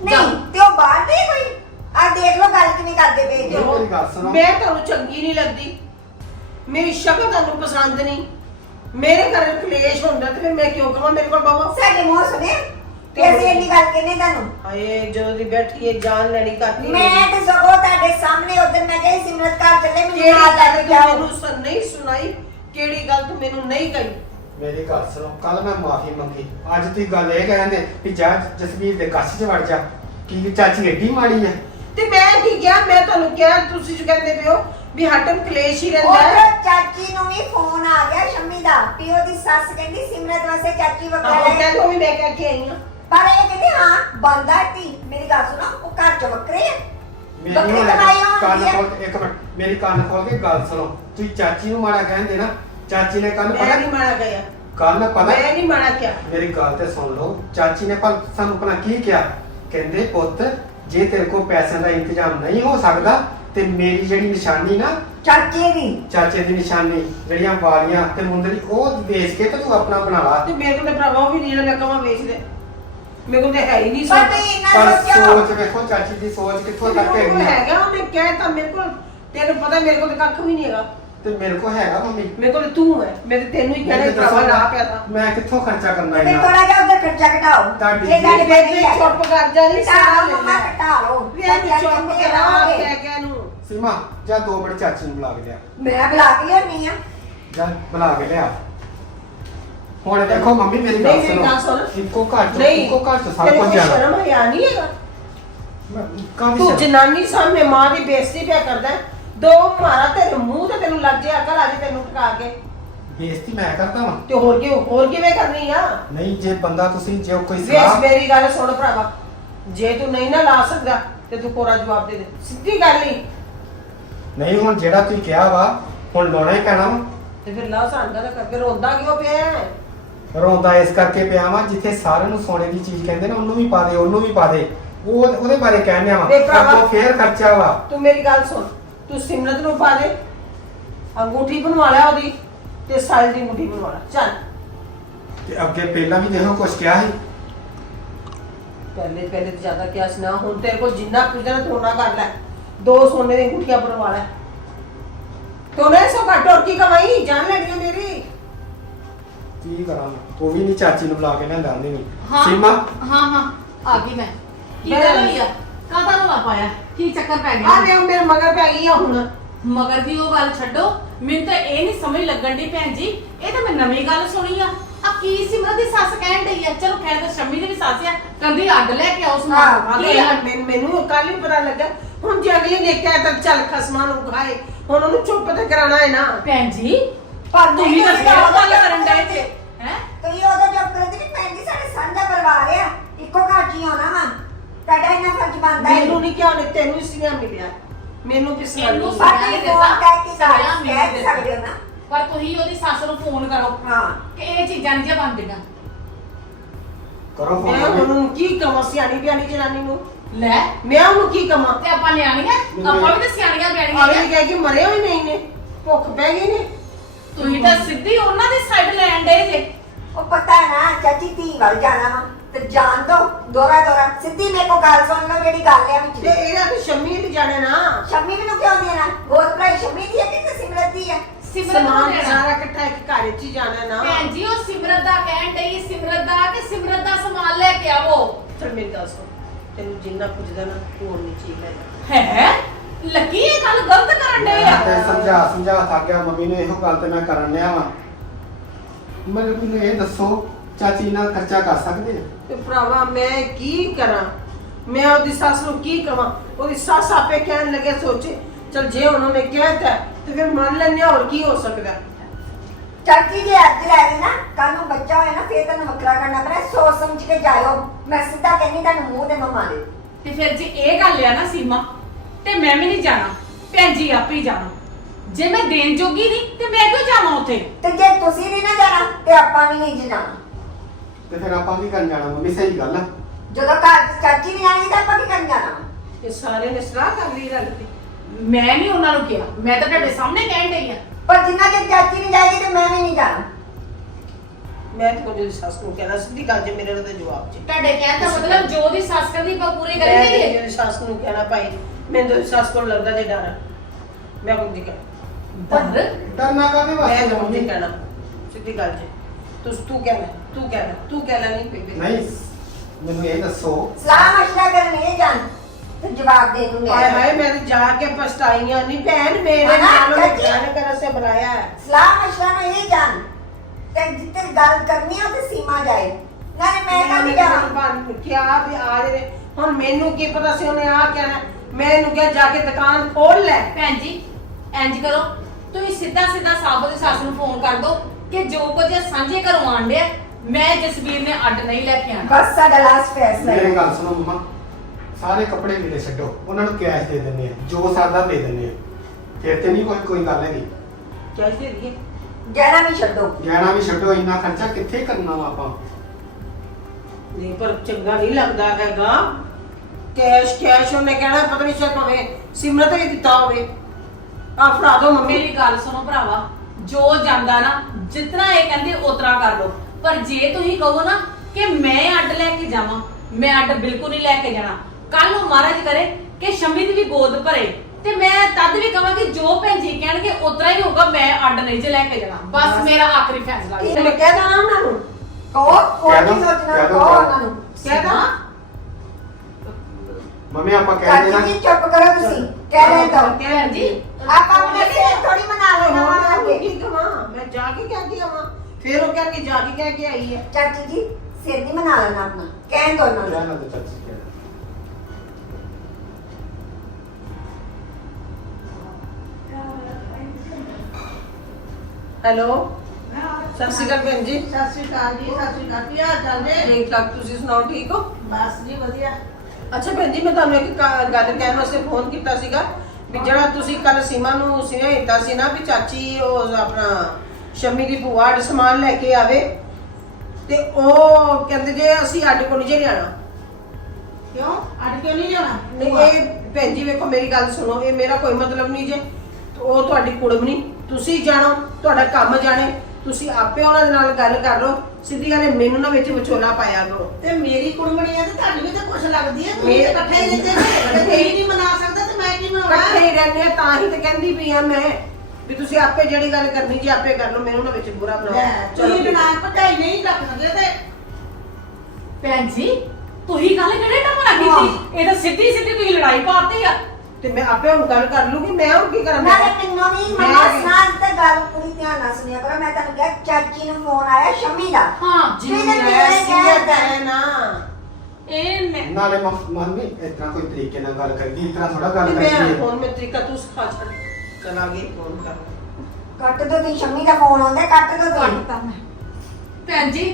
ਨਹੀਂ ਤੇ ਉਹ ਬਾਹਰ ਦੇ ਕੋਈ? ਆ ਦੇਖ ਲਓ ਗੱਲ ਕਿਵੇਂ ਕਰਦੇ ਪਏ ਜੀ ਮੇਰੀ ਗੱਲ ਸੁਣੋ। ਮੈਂ ਤੁਹਾਨੂੰ ਚੰਗੀ ਨਹੀਂ ਲੱਗਦੀ। ਮੇਰੀ ਸ਼ਕਲ ਤੁਹਾਨੂੰ ਪਸੰਦ ਨਹੀਂ। ਮੇਰੇ ਘਰ ਕਲੇਸ਼ ਹੁੰਦਾ ਤੇ ਫਿਰ ਮੈਂ ਕਿਉਂ ਕਹਾਂ ਮੇਰੇ ਕੋਲ ਬਹੋ ਸਾਡੇ ਮੂੰਹ ਸੁਣੇ? ਤੇ ਅਸੀਂ ਇੰਨੀ ਗੱਲ ਕਹਿੰਦੇ ਤੁਹਾਨੂੰ? ਹਾਏ ਜਦੋਂ ਦੀ ਬੈਠੀ ਹੈ ਜਾਨ ਲੈਣੀ ਕਰਦੀ ਮੈਂ ਤੇ ਸਗੋਂ ਤੁਹਾਡੇ ਸਾਹਮਣੇ ਉਦੋਂ ਮੈਂ ਗਈ ਸਿਮਰਤ ਘਰ ਚੱਲੇ ਮੈਨੂੰ ਕਿਹੜੀ ਨਾਲ ਲੈ ਗੱਲ ਕੇ ਤੂੰ ਜਾਓ। ਮੈਨੂੰ ਸ- ਨਹੀਂ ਸੁਣਾਈ? ਕਿਹੜੀ ਗੱਲ ਤੂੰ ਮੈਨੂੰ ਨਹੀਂ ਕਹੀ? ਮੇਰੀ ਗੱਲ ਸੁਣੋ ਕੱਲ ਮੈਂ ਮਾਫੀ ਮੰਗੀ। ਅੱਜ ਤੁਸੀਂ ਗੱਲ ਇਹ ਕਹਿੰਦੇ ਵੀ ਜਾ ਜਸਵੀਰ ਦੇ ਕੱਛ 'ਚ ਵੜ ਜਾ। ਕੀ ਚਾਚੀ ਏਡੀ ਮਾੜੀ ਆ? ਤੇ ਮੈਂ ਕੀ ਕਿਹਾ? ਮੈਂ ਤੁਹਾਨੂੰ ਕਿਹਾ ਤੁਸੀਂ ਜੋ ਕਹਿੰਦੇ ਪਏ ਹੋ ਵੀ ਹਟਮ ਕਲੇਸ਼ ਹੀ ਰਹਿੰਦਾ ਹੈ। ਉਹ ਚਾਚੀ ਨੂੰ ਵੀ ਫੋਨ ਆ ਗਿਆ ਸ਼ੰਮੀ ਦਾ ਵੀ ਉਹਦੀ ਸੱਸ ਕਹਿੰਦੀ ਸਿਮਰਤ ਵਾਸਤੇ ਚਾਚੀ ਆਹੋ ਵਕਲ ਹੈ। ਕਹਿੰਦੇ ਉਹ ਵੀ ਮੈਂ ਕਹਿ ਕੇ ਆਈ ਹਾਂ ਪਰ ਇਹ ਕਹਿੰਦੇ ਹਾਂ ਬੰਦਾ ਤੀ ਮੇਰੀ ਗੱਲ ਸੁਣੋ ਉਹ ਘਰ ਚ ਵੱਖਰੇ ਆ। ਮੇਰੀ ਬੱਕਰੀ ਕਮਾਈ ਕੰਨ ਹੁੰਦੀ ਹੈ। ਖੋਲ ਇੱਕ ਮਿੰਟ ਮੇਰੀ ਕੰਨ ਖੋਲ ਕੇ ਗੱਲ ਸੁਣੋ। ਤੁਸੀਂ ਚਾਚੀ ਨੂੰ ਮਾੜਾ ਕਹਿੰਦੇ ਨਾ ਚਾਚੀ ਨੇ ਕੱਲ ਮੈਂ ਪਤਾ ਨਹੀਂ ਮਾਣਾ ਗਿਆ ਕੱਲ ਪਤਾ ਮੈਂ ਨਹੀਂ ਮਾਣਾ ਕਿਹਾ। ਮੇਰੀ ਗੱਲ ਤੇ ਸੁਣ ਲਓ। ਚਾਚੀ ਨੇ ਪਰ ਸਾਨੂੰ ਭਲਾ ਕੀ ਕਿਹਾ? ਕਹਿੰਦੇ ਪੁੱਤ ਜੇ ਤੇਰੇ ਕੋਲ ਪੈਸਿਆਂ ਦਾ ਇੰਤਜ਼ਾਮ ਨਹੀਂ ਹੋ ਸਕਦਾ ਤੇ ਮੇਰੀ ਜਿਹੜੀ ਨਿਸ਼ਾਨੀ ਨਾ ਚਾਚੇ ਦੀ। ਚਾਚੇ ਦੀ ਨਿਸ਼ਾਨੀ ਜਿਹੜੀਆਂ ਵਾਲੀਆਂ ਤੇ ਮੁੰਦਰੀ ਉਹ ਵੇਚ ਕੇ ਤੇ ਤੂੰ ਆਪਣਾ ਬਣਾ ਲਾ। ਤੇ ਮੇਰੇ ਕੋਲ ਤੇ ਭਰਾਵਾ ਉਹ ਵੀ ਨਹੀਂ ਮੈਂ ਕਹਾਂ ਵੇਚ ਦੇ। ਮੇਰੇ ਕੋਲ ਤੇ ਹੈ ਹੀ ਨਹੀਂ ਇੰਨਾ ਪਰ ਸੋਚ ਵੇਖੋ ਚਾਚੀ ਦੀ ਸੋਚ ਕਿੱਥੋਂ ਤੱਕ ਮੇਰੇ ਕੋਲ ਹੈਗੀ ਆ। ਹੈਗਾ ਉਹਨੇ ਕਹਿਤਾ ਮੇਰੇ ਕੋਲ ਤੈਨੂੰ ਪਤਾ ਮੇਰੇ ਕੋਲ ਤੇ ਕੱਖ ਵੀ ਨਹੀਂ ਹੈਗਾ। ਤੇ ਮੇਰੇ ਕੋਲ ਹੈਗਾ ਮੰਮੀ। ਮੇਰੇ ਕੋਲ ਤੂੰ ਹੈ ਮੈਂ ਤੇ ਤੈਨੂੰ ਹੀ ਕਹਿਣਾ ਭਰਾਵਾ ਨਾ ਪਿਆ ਤਾਂ ਮੈਂ ਕਿੱਥੋਂ ਖਰਚਾ ਕਰਨਾ ਤੇ ਇਹਨਾਂ ਥੋੜਾ ਜਿਹਾ ਉਧਰ ਖਰਚਾ ਘਟਾਓ। ਤੁਹਾਡੀ ਜੇ ਤੁਹਾਡੇ ਬੇਬੇ ਹੈ। ਚੁੱਪ ਕਰ ਜਾ ਨਹੀਂ ਸਾਰਾ ਮੰਮਾ ਘਟਾ ਲਓ ਵੀ ਇਹ ਚੁੱਪ ਕੇ ਰਾਹ ਰਹੋਗੇ। ਕਹਿ ਕਹਿ ਨੂੰ। ਸੀਮਾ ਜਾ ਦੋ ਮਿੰਟ ਚਾਚੀ ਨੂੰ ਬੁਲਾ ਕੇ ਲਿਆ। ਮੈਂ ਬੁਲਾ ਕੇ ਲਿਆਉਣੀ ਆ। ਜਾ ਬੁਲਾ ਕੇ ਲਿਆ। ਹੁਣ ਦੇਖੋ ਮੰਮੀ ਮੇਰੀ ਨਹੀਂ, ਗੱਲ ਮੇਰੀ ਗੱਲ ਸੁਣੋ। ਸੁਣ। ਇੱਕੋ ਘਰ ਚ ਨਹੀਂ ਇੱਕੋ ਘਰ ਚ ਸਭ ਕੁਝ ਕੋਈ ਜਾਣਾ ਸ਼ਰਮ ਹਿਆ ਨਹੀਂ ਹੈਗਾ? ਮੈਂ- ਕਾਹਦੀ ਤੂੰ ਸ਼ਰਮ? ਜਨਾਨੀ ਸਾਹਮਣੇ ਮਾਂ ਦੀ ਬੇਇੱਜ਼ਤੀ ਪਿਆ ਕਰਦਾ ਹੈ। ਦੋ ਮਾਰਾ ਤੇਰੇ ਮੂੰਹ ਤੇ ਤੈਨੂੰ ਲੱਗ ਜਾਏ ਅਕਲ ਆ ਜੇ ਤੈਨੂੰ ਟਕਾ ਕੇ। ਬੇਇੱਜ਼ਤੀ ਮੈਂ ਕਰਦਾ ਵਾਂ। ਤੇ ਹੋਰ ਕੀ ਹੋਰ ਕਿਵੇਂ ਕਰਨੀ ਆ? ਨਹੀਂ ਜੇ ਬੰਦਾ ਤੁਸੀਂ ਜੇ ਕੋਈ ਵੇਸ ਸਲਾਹ ਮੇਰੀ ਗੱਲ ਸੁਣ ਭਰਾਵਾ। ਜੇ ਤੂੰ ਨਹੀਂ ਨਾ ਲਾ ਸਕਦਾ ਤੇ ਤੂੰ ਕੋਰਾ ਜਵਾਬ ਦੇ ਦੇ। ਸਿੱਧੀ ਗੱਲ ਹੀ ਨਹੀਂ ਹੁਣ ਜਿਹੜਾ ਤੁਸੀਂ ਕਿਹਾ ਵਾ ਹੁਣ ਲਾਉਣਾ ਹੀ ਪੈਣਾ ਵਾ। ਤੇ ਫਿਰ ਲਾ ਸਾਂਗਾ ਦਾ ਕਰਕੇ ਰੋਂਦਾ ਕਿਉਂ ਪਿਆ ਹੈ? ਰੋਂਦਾ ਇਸ ਕਰਕੇ ਪਿਆ ਵਾਂ ਜਿੱਥੇ ਸਾਰਿਆਂ ਨੂੰ ਸੋਨੇ ਦੀ ਚੀਜ਼ ਕਹਿੰਦੇ ਨੇ ਉਹਨੂੰ ਵੀ ਪਾ ਦੇ ਉਹਨੂੰ ਵੀ ਪਾ ਦੇ। ਉਹ ਉਹਦੇ ਬਾਰੇ ਕਹਿਣਿਆ ਵਾ ਵੇ ਭਰਾਵਾ। ਅੱਗੋਂ ਫੇਰ ਖਰਚਾ ਵਾ। ਤੂੰ ਮੇਰੀ ਗੱਲ ਸੁਣ ਤੂੰ ਸਿਮਰਤ ਨੂੰ ਪਾ ਦੇ ਅੰਗੂਠੀ ਬਣਵਾ ਲੈ ਉਹਦੀ ਤੇ ਸਾਲ ਦੀ ਅੰਗੂਠੀ ਬਣਵਾ ਲੈ। ਚੱਲ। ਤੇ ਅੱਗੇ ਪਹਿਲਾਂ ਵੀ ਦੇਖੋ ਕੁਛ ਕਿਹਾ ਸੀ। ਪਹਿਲੇ ਪਹਿਲੇ ਤੇ ਜ਼ਿਆਦਾ ਕਿਹਾ ਸੀ ਨਾ ਹੁਣ ਤੇਰੇ ਕੋਲ ਜਿੰਨਾ ਕੁਝ ਨਾ ਤੂੰ ਨਾ ਕਰ ਲੈ। ਦੋ ਸੋਨੇ ਦੀਆਂ ਅੰਗੂਠੀਆਂ ਬਣਵਾ ਲੈ। ਤੂੰ ਨੇ ਸੋ ਘੱਟ ਹੋਰ ਕੀ ਕਮਾਈ ਜਾਨ ਲੈਣੀ ਹੈ ਮੇਰੀ। ਕੀ ਕਰਾਂ ਮੈਂ? ਉਹ ਵੀ ਨਹੀਂ ਚਾਚੀ ਨੂੰ ਬੁਲਾ ਕੇ ਲਿਆਂਦਾ ਉਹਨੇ ਨਹੀਂ ਹਾਂ ਸੀਮਾ? ਹਾਂ ਹਾਂ ਆ ਗਈ ਮੈਂ। ਕੀ ਮੈਂ- ਗੱਲ ਹੋਈ ਆ? ਕਾਹਦਾ ਰੋਲਾ ਪਾਇਆ? ਕੀ ਚੱਕਰ ਪੈ ਆ ਗਿਆ ਵੇ ਮੇਰੇ ਮਗਰ ਪੈ ਗਈ ਆ ਹੁਣ। ਮਗਰ ਦੀ ਉਹ ਗੱਲ ਛੱਡੋ। ਮੈਨੂੰ ਤਾਂ ਇਹ ਨਹੀਂ ਸਮਝ ਲੱਗਣ ਦੀ ਭੈਣ ਜੀ। ਇਹ ਤਾਂ ਮੈਂ ਨਵੀਂ ਗੱਲ ਸੁਣੀ ਆ। ਆ ਕੀ ਸਿਮਰਤ ਦੀ ਸੱਸ ਕਹਿਣ ਡਈ ਆ? ਚਲੋ ਖੈਰ ਤਾਂ ਸ਼ੰਮੀ ਦੀ ਵੀ ਸੱਸ ਆ। ਕੰਦੀ ਅੱਡ ਲੈ ਕੇ ਆਓ ਹਾਂ ਸਮਾਨ ਕੀ ਆ? ਮੈਨੂੰ ਮੈਨੂੰ ਕੱਲ ਹੀ ਪਤਾ ਲੱਗਾ ਹੁਣ ਜੇ ਅਗਲੀ ਨੇ ਕਿਹਾ ਤਾਂ ਚੱਲ ਖਸਮਾਂ ਨੂੰ ਖਾਏ। ਹੁਣ ਉਹਨੂੰ ਚੁੱਪ ਤੇ ਕਰਾਣਾ ਹੈ ਨਾ। ਭੈਣ ਜੀ ਪਰ ਤੁਸੀਂ ਤਾਂ ਫੇਰ ਗੱਲ ਕਰਨ ਡਏ ਤੇ ਹੈ? ਤੁਸੀਂ ਉਦੋਂ ਜਦ ਕਰਦੇ ਨਹੀਂ ਭੈਣ ਜੀ ਸਾਡੇ ਸਾਂਝਾ ਪਰਿਵਾਰ ਆ। ਇੱਕੋ ਘਰ 'ਚ ਹੀ ਆਉਣਾ ਵਾ। ਤੁਹਾਡਾ ਇੰਨਾ ਫਰਜ਼ ਬਣਦਾ ਹੈ। ਮੈਨੂੰ ਨਹੀਂ ਕਿਹਾ ਉਹਨੇ ਤੈਨੂੰ ਹੀ ਸੀਗਾ ਮਿਲਿਆ। ਮੈਨੂੰ ਕਿਸ ਨਾਲ ਨਹੀਂ ਪਰ ਤੁਸੀਂ ਫੋਨ ਕਰਕੇ ਕਹਿ ਸਕਦੇ ਹੋ ਨਾ। ਪਰ ਤੁਸੀਂ ਉਹਦੀ ਸੱਸ ਨੂੰ ਫੋਨ ਕਰੋ ਹਾਂ। ਕਿ ਇਹ ਚੀਜ਼ਾਂ ਨਹੀਂ ਬਣਦੀਆਂ। ਕਰੋ ਮੈਂ ਫੋਨ ਉਹਨੂੰ ਕੀ ਕਵਾਂ ਸਿਆਣੀ ਬਿਆਣੀ ਜਨਾਨੀ ਨੂੰ? ਲੈ ਮੈਂ ਉਹਨੂੰ ਕੀ ਕਵਾਂ? ਤੇ ਆਪਾਂ ਨਿਆਣੀਆਂ ਆਪਾਂ ਵੀ ਤਾਂ ਸਿਆਣੀਆਂ ਬੈਣੀਆਂ ਅਗਲੀ ਕਹਿ ਕਿ ਮਰੇ ਹੋਏ ਨਹੀਂ ਨੇ ਭੁੱਖ ਪੈ ਗਈ ਨੇ। ਤੁਸੀਂ ਤਾਂ ਸਿੱਧੀ ਉਹਨਾਂ ਦੀ ਸਾਈਡ ਲੈਣ ਡੇ ਜੇ। ਉਹ ਪਤਾ ਹੈ ਨਾ ਚਾਚੀ ਧੀ ਵੱਲ ਜਾਣਾ ਵਾ ਤੇ ਜਾਣ ਦੋ ਦੋਰਾ ਦੋਰਾ। ਸਿੱਧੀ ਮੇਰੇ ਕੋ ਗੱਲ ਸੁਣ ਲਓ ਜਿਹੜੀ ਗੱਲ ਹੈ ਤੇ ਵਿੱਚ ਇਹਦਾ ਤੇ ਸ਼ੰਮੀ ਵੀ ਜਾਣੇ ਨਾ। ਸ਼ਮੀ ਮੈਨੂੰ ਕਿਉਂ ਦੇਣਾ? ਗੋਦ ਭਰਾਈ ਸ਼ਮੀ ਦੀ ਹੈ ਕਿ ਸਿਮਰਤ ਦੀ ਹੈ? ਸਿਮਰਤ ਨੂੰ ਸਮਾਨ ਸਾਰਾ ਇਕੱਠਾ ਇੱਕ ਘਰ 'ਚ ਹੀ ਜਾਣਾ ਨਾ। ਭੈਣ ਜੀ ਉਹ ਸਿਮਰਤ ਦਾ ਕਹਿਣ ਡਈ ਸਿਮਰਤ ਦਾ ਕਿ ਸਿਮਰਤ ਦਾ ਸਮਾਨ ਲੈ ਕੇ ਆਵੋ। ਚਲ ਮੇਰੀ ਗੱਲ ਸੁਣ ਤੈਨੂੰ ਜਿੰਨਾ ਪੁੱਛਦਾ ਨਾ ਹੋਰ ਨਹੀਂ ਚਾਹੀਦਾ ਹੈ? ਲੱਕੀ ਇਹ ਗੱਲ ਗਲਤ ਕਰਨ ਡੇ ਆ? ਤੇ ਸਮਝਾ ਸਮਝਾ ਥੱਕ ਗਿਆ ਮੰਮੀ ਨੂੰ ਇਹੋ ਗੱਲ ਤੇ ਮੈਂ ਕਰਨ ਲਿਆ ਵਾਂ। ਮੈਨੂੰ ਮੈਨੂੰ ਇਹ ਦੱਸੋ ਚਾਚੀ ਨਾਲ ਖਰਚਾ ਕਰ ਸਕਦੇ ਆ? ਤੇ ਭਰਾਵਾ ਮੈਂ ਕੀ ਕਰਾਂ? ਮੈਂ ਉਹਦੀ ਸੱਸ ਨੂੰ ਕੀ ਕਵਾਂ? ਉਹਦੀ ਸੱਸ ਆਪੇ ਕਹਿਣ ਲੱਗੇ ਸੋਚੇ ਚਲ ਜੇ ਉਹਨਾਂ ਨੇ ਕਹਿਤਾ ਤੇ ਫਿਰ ਮੰਨ ਲੈਣੇ ਹੋਰ ਕੀ ਹੋ ਸਕਦਾ। ਚਾਚੀ ਜੀ ਅੱਜ ਲੈ ਗਏ ਨਾ ਕੱਲ ਨੂੰ ਬੱਚਾ ਹੋਇਆ ਨਾ ਫੇਰ ਤੈਨੂੰ ਵੱਖਰਾ ਕਰਨਾ ਪੈਣਾ। ਸੋਚ ਸਮਝ ਕੇ ਜਾਇਓ। ਮੈਂ ਸਿੱਧਾ ਕਹਿੰਦੀ ਤੁਹਾਨੂੰ ਮੂੰਹ ਤੇ ਮਮਾ ਦੇ। ਤੇ ਫਿਰ ਜੇ ਇਹ ਗੱਲ ਆ ਨਾ ਸੀਮਾ ਤੇ ਮੈਂ ਵੀ ਨਹੀਂ ਜਾਣਾ। ਭੈਣ ਜੀ ਆਪੇ ਹੀ ਜਾਣਾ। ਜੇ ਮੈਂ ਦੇਣ ਜੋਗੀ ਨਹੀਂ ਤੇ ਮੈਂ ਕਿਉਂ ਜਾਵਾਂ ਉੱਥੇ? ਤੇ ਜੇ ਤੁਸੀਂ ਨਹੀਂ ਨਾ ਜਾਣਾ ਤੇ ਆਪਾਂ ਵੀ ਨਹੀਂ ਜਾਣਾ। ਤੇ ਫਿਰ ਆਪਾਂ ਕੀ ਕਰਨ ਜਾਣਾ? ਮੰਮੀ ਸਹੀ ਗੱਲ ਆ। ਜਦੋਂ ਘਰ 'ਚ ਚਾਚੀ ਨਹੀਂ ਆਏਗੀ ਤਾਂ ਆਪਾਂ ਕੀ ਕਰਨ ਜਾਣਾ? ਇਹ ਸਾਰੇ ਨੇ ਸਲਾਹ ਕਰ ਲਈ ਰਲ ਕੇ ਮੈਂ ਨਹੀਂ ਉਹਨਾਂ ਨੂੰ ਕਿਹਾ। ਮੈਂ ਤਾਂ ਤੁਹਾਡੇ ਸਾਹਮਣੇ ਕਹਿਣ ਡਈ ਆ ਪਰ ਜਿੰਨਾ ਚਿਰ ਚਾਚੀ ਨਹੀਂ ਜਾਏਗੀ ਤੇ ਮੈਂ ਵੀ ਨਹੀਂ ਜਾਣਾ। ਮੈਂ ਤੇ ਉਹਦੀ ਸੱਸ ਨੂੰ ਕਹਿਣਾ ਸਿੱਧੀ ਗੱਲ ਜੇ ਮੇਰੇ ਨਾਲ ਤਾਂ ਜਵਾਬ ਚ ਤੁਹਾਡੇ ਕਹਿਣ ਦਾ ਮਤਲਬ ਜੋ ਦੀ ਸੱਸ ਕਹਿੰਦੀ ਆਪਾਂ ਪੂਰੇ ਮੈਂ ਕਰੀ ਤੇ ਜਾਈਏ। ਮੇਰੀ ਸੱਸ ਨੂੰ ਕਹਿਣਾ ਭਾਈ ਮੈਨੂੰ ਤਾਂ ਸੱਸ ਕੋਲ ਲੱਗਦਾ ਜੇ ਡਰ ਆ। ਮੈਂ ਕੋਈ ਨਹੀਂ ਕਹਿਣਾ ਡਰ ਡਰਨਾ ਕਾਹਦੇ ਮੈਂ ਵਾਸਤੇ ਮੰਮੀ ਨਹੀਂ ਕਹਿਣਾ? ਸਿੱਧੀ ਗੱਲ ਜੇ। ਤੂੰ ਤੂੰ ਕਹਿਣਾ ਤੂੰ ਕਹਿਣਾ ਤੂੰ ਕਹਿਣਾ ਨਹੀਂ ਬੇਬੇ। ਨਹੀਂ ਮੈਨੂੰ ਇਹ ਦੱਸੋ। ਸਲਾਹ ਮਸ਼ਵਰਾ ਕਰਨ ਇਹ ਜਾਣ ਤੇ ਜਵਾਬ ਦੇ ਦੂੰ ਹਾਏ ਮੈਂ ਹਾਏ ਮੈਂ ਤਾਂ ਜਾ ਕੇ ਪਛਤਾਈਆਂ ਨਹੀਂ ਭੈਣ ਮੇਰੇ ਨਾਲ ਚਾਚੀ। ਜਾਣ ਕਰ ਸੇ ਬੁਲਾਇਆ ਹੈ। ਸਲਾਹ ਮਸ਼ਵਰਾ ਇਹ ਜਾਣ। ਤੇ ਜਿੱਤੇ ਗੱਲ ਕਰਨੀ ਆ ਤੇ ਸੀਮਾ ਜਾਏ। ਨਾਲੇ ਮੈਂ ਕਹਿੰਦੀ ਜਾਣਾ ਕਿਹਾ ਵੀ ਆ ਜਿਹੜੇ ਹੁਣ ਮੈਨੂੰ ਕੀ ਪਤਾ ਸੀ ਉਹਨੇ ਆ ਕਹਿਣਾ ਮੈਂ ਇਹਨੂੰ ਕਿਹਾ ਜਾ ਕੇ ਦੁਕਾਨ ਖੋਲ ਲੈ। ਭੈਣ ਜੀ ਇੰਜ ਕਰੋ। ਤੁਸੀਂ ਸਿੱਧਾ ਸਿੱਧਾ ਸਾਬੋ ਦੀ ਸੱਸ ਨੂੰ ਫੋਨ ਕਰ ਦਿਓ ਕਿ ਜੋ ਕੁਝ ਇਹ ਸਾਂਝੇ ਘਰੋਂ ਆਣ ਡਿਆ ਮੈਂ ਜਸਵੀਰ ਨੇ ਅੱਡ ਨਹੀਂ ਲੈ ਕੇ ਆਣਾ ਬਸ ਸਾਡਾ ਲਾਸਟ ਫੈਸਲਾ ਮੇਰੀ ਹੈ ਗੱਲ ਸੁਣੋ ਮੰਮਾ। ਸਾਰੇ ਕੱਪੜੇ ਮਿਲੇ ਛੱਡੋ। ਉਹਨਾਂ ਨੂੰ ਕੈਸ਼ ਦੇ ਦਿੰਦੇ ਆ ਜੋ ਸਾਦਾ ਦੇ ਦਿੰਦੇ ਆ ਫਿਰ ਤੇ ਨਹੀਂ ਕੋਈ ਕੋਈ ਗੱਲ ਹੈਗੀ। ਗਹਿਣਾ ਵੀ ਛੱਡੋ। ਗਹਿਣਾ ਵੀ ਛੱਡੋ। ਇੰਨਾ ਖਰਚਾ ਕਿੱਥੇ ਕਰਨਾ ਵਾ ਆਪਾਂ? ਨਹੀਂ ਪਰ ਚੰਗਾ ਨਹੀਂ ਲੱਗਦਾ ਹੈਗਾ। ਕੈਸ਼ ਕੈਸ਼ ਉਹਨੇ ਕਹਿਣਾ ਪਤਾ ਨਹੀਂ ਸ਼ਾਇਦ ਭਾਵੇਂ ਸਿਮਰਤ ਹੀ ਦਿੱਤਾ ਹੋਵੇ। ਆ ਫੜਾ ਦੋ ਮੰਮੀ। ਮੇਰੀ ਗੱਲ ਸੁਣੋ ਭਰਾਵਾ। ਜੋ ਜਾਂਦਾ ਨਾ ਜਿਤਨਾ ਇਹ ਕਹਿੰਦੇ ਉਤਰਾ ਕਰ ਲੋ ਪਰ ਜੇ ਤੁਸੀਂ ਕਹੋ ਨਾ ਕਿ ਮੈਂ ਅੱਡ ਲੈ ਕੇ ਜਾਵਾਂ ਮੈਂ ਅੱਡ ਬਿਲਕੁਲ ਨਹੀਂ ਲੈ ਕੇ ਜਾਣਾ। ਕੱਲ ਨੂੰ ਮਹਾਰਾਜ ਕਰੇ ਕਿ ਸ਼ਮੀ ਦੀ ਵੀ ਗੋਦ ਭਰੇ ਤੇ ਮੈਂ ਤਦ ਵੀ ਕਹਾਂਗੀ ਜੋ ਭੈਣ ਜੀ ਕਹਿਣਗੇ ਉਤਰਾ ਹੀ ਹੋਊਗਾ ਮੈਂ ਅੱਡ ਨਹੀਂ ਜੇ ਲੈ ਕੇ ਜਾਣਾ। ਬਸ ਮੇਰਾ ਆਖਰੀ ਫੈਸਲਾ ਇਹ ਮੈਂ ਕਹਿ ਦੇਣਾ ਉਹਨਾਂ ਨੂੰ। ਕਹੋ ਕੋਈ ਕਹਿ ਨਹੀਂ ਸੋਚਣਾ ਕਹਿ ਕਹੋ ਕਹਿ ਉਹਨਾਂ ਨੂੰ। ਕਹਿ ਦੇਣਾ ਮੰਮੀ ਆਪਾਂ ਕਹਿ ਦੇਣਾ ਜੀ ਚੁੱਪ ਕਰੋ ਤੁਸੀਂ। ਕਹਿ ਰਹੇ ਤਾਂ। ਭੈਣ ਜੀ। ਆਪਾਂ ਆਪਣੇ ਸਿਰ ਥੋੜੀ ਮਨਾ ਲੈਣਾ ਵਾ ਮੈਂ ਕੀ। ਕਵਾਂ? ਮੈਂ ਜਾ ਕੇ ਕਹਿ ਕੇ ਆਵਾਂ। ਫਿਰ ਉਹ ਕਹਿ ਕੇ ਜਾ ਕੇ ਕਹਿ ਕੇ ਆਈ ਹੈ। ਚਾਚੀ ਜੀ ਸਿਰ ਨਹੀਂ ਮਨਾ ਲੈਣਾ ਆਪਣਾ। ਕਹਿਣ ਦੋ ਉਹਨਾਂ ਨੂੰ। ਕਹਿਣਾ ਤੇ ਚਾਚੀ ਹੈਲੋ। ਸਤਿ ਸ਼੍ਰੀ ਅਕਾਲ ਭੈਣ ਜੀ। ਸਤਿ ਸ਼੍ਰੀ ਅਕਾਲ ਜੀ ਸਤਿ ਸ਼੍ਰੀ ਅਕਾਲ। ਕੀ ਹਾਲ ਚਾਲ ਨੇ? ਠੀਕ ਠਾਕ ਤੁਸੀਂ ਸੁਣਾਓ ਠੀਕ ਹੋ? ਬਸ ਜੀ ਵਧੀਆ। ਅੱਛਾ ਭੈਣ ਜੀ ਮੈਂ ਤੁਹਾਨੂੰ ਇੱਕ ਕ- ਗੱਲ ਕਹਿਣ ਵਾਸਤੇ ਫੋਨ ਕੀਤਾ ਸੀਗਾ ਵੀ ਜਿਹੜਾ ਤੁਸੀਂ ਕੱਲ ਸੀਮਾ ਨੂੰ ਸੁਨੇਹਾ ਦਿੱਤਾ ਸੀ ਨਾ ਵੀ ਚਾਚੀ ਉਹ ਆਪਣਾ ਸ਼ਮੀ ਦੀ ਭੂਆ ਅੱਡ ਸਮਾਨ ਲੈ ਕੇ ਆਵੇ ਤੇ ਉਹ ਕਹਿੰਦੇ ਜੇ ਅਸੀਂ ਅੱਡ ਕੋ ਨਹੀਂ ਜੇ ਲਿਆਣਾ ਕਿਉਂ? ਅੱਜ ਕਿਉਂ ਨਹੀਂ ਲਿਆਉਣਾ? ਨਹੀਂ ਇਹ ਭੈਣ ਜੀ ਵੇਖੋ ਮੇਰੀ ਗੱਲ ਸੁਣੋ ਇਹ ਮੇਰਾ ਕੋਈ ਮਤਲਬ ਨਹੀਂ ਜੇ। ਉਹ ਤੁਹਾਡੀ ਕੁੜਮ ਨਹੀਂ ਤੁਸੀਂ ਜਾਣੋ ਤੁਹਾਡਾ ਕੰਮ ਜਾਣੇ ਤੁਸੀਂ ਆਪੇ ਉਹਨਾਂ ਦੇ ਨਾਲ ਗੱਲ ਕਰ ਲਓ ਸਿੱਧੀ ਗੱਲ ਹੈ, ਮੈਨੂੰ ਨਾ ਵਿੱਚ ਵਿਚੋਲਾ ਪਾਇਆ ਕਰੋ। ਤੇ ਮੇਰੀ ਕੁੜਮਣੀ ਆ ਤੇ ਤੁਹਾਡੀ ਵੀ ਤਾਂ ਕੁਛ ਲੱਗਦੀ ਹੈ ਤੁਸੀਂ ਤੇ ਇਕੱਠੇ ਹੀ ਰਹਿੰਦੇ ਨੇ ਤੇ ਨਹੀਂ ਮਨਾ ਸਕਦਾ ਤੇ ਮੈਂ ਕੀ ਇਕੱਠੇ ਹੀ ਰਹਿੰਦੇ ਆ ਤਾਂ ਹੀ ਤੇ ਕਹਿੰਦੀ ਪਈ ਆ ਮੈਂ ਵੀ ਤੁਸੀਂ ਆਪੇ ਜਿਹੜੀ ਗੱਲ ਕਰਨੀ ਜੀ ਆਪੇ ਕਰ ਲਓ ਮੈਨੂੰ ਨਾ ਵਿੱਚ ਬੁਰਾ ਲੈ, ਬਣਾਓ ਤੁਸੀਂ ਬਿਨਾਂ ਭਟਾਈ ਨਹੀਂ ਰੱਖ ਸਕਦੇ ਤੇ। ਭੈਣ ਜੀ ਤੁਸੀਂ ਗੱਲ ਕਿਹੜੇ ਢੰਗ ਨਾਲ ਕੀਤੀ? ਇਹ ਤਾਂ ਸਿੱਧੀ ਸਿੱਧੀ ਤੁਸੀਂ ਲੜਾਈ ਪਾਤੀ ਆ। ਤੇ ਮੈਂ ਆਪੇ ਹੁਣ ਗੱਲ ਕਰ ਲੂਗੀ ਮੈਂ ਹੁਣ ਕੀ ਕਰਾਂ? ਮੈਂ ਮੈਨੂੰ ਨਹੀਂ ਮੈਂ ਵੀ- ਸਾਂ ਤੇ ਗੱਲ ਪੂਰੀ ਧਿਆਨ ਨਾਲ ਸੁਣਿਆ ਕਰੋ। ਮੈਂ ਤੁਹਾਨੂੰ ਕਿਹਾ ਚਾਚੀ ਨੂੰ ਫੋਨ ਆਇਆ ਸ਼ਮੀ ਦਾ। ਹਾਂ ਜੀ ਨੇ ਮੇਰੇ ਕਹਿ ਹੈ ਨਾ। ਇਹ ਮੈਂ ਨਾਲੇ ਮੰਮੀ ਇਤਨਾ ਕੋਈ ਤਰੀਕੇ ਨਾਲ ਗੱਲ ਕਰਦੀ ਇਤਨਾ ਥੋੜਾ ਗੱਲ ਮੈਂ ਕਰਦੀ ਫੋਨ ਮੈਂ ਤਰੀਕਾ ਤੂੰ ਸਿਖਾ ਛੱਡ। ਚਲਾ ਗਈ ਫੋਨ ਕਰ। ਕੱਟ ਦੋ ਤੁਸੀਂ ਸ਼ਮੀ ਦਾ ਫੋਨ ਆਉਂਦਾ ਕੱਟ ਦੋ ਤੁਸੀਂ। ਭੈਣ ਜੀ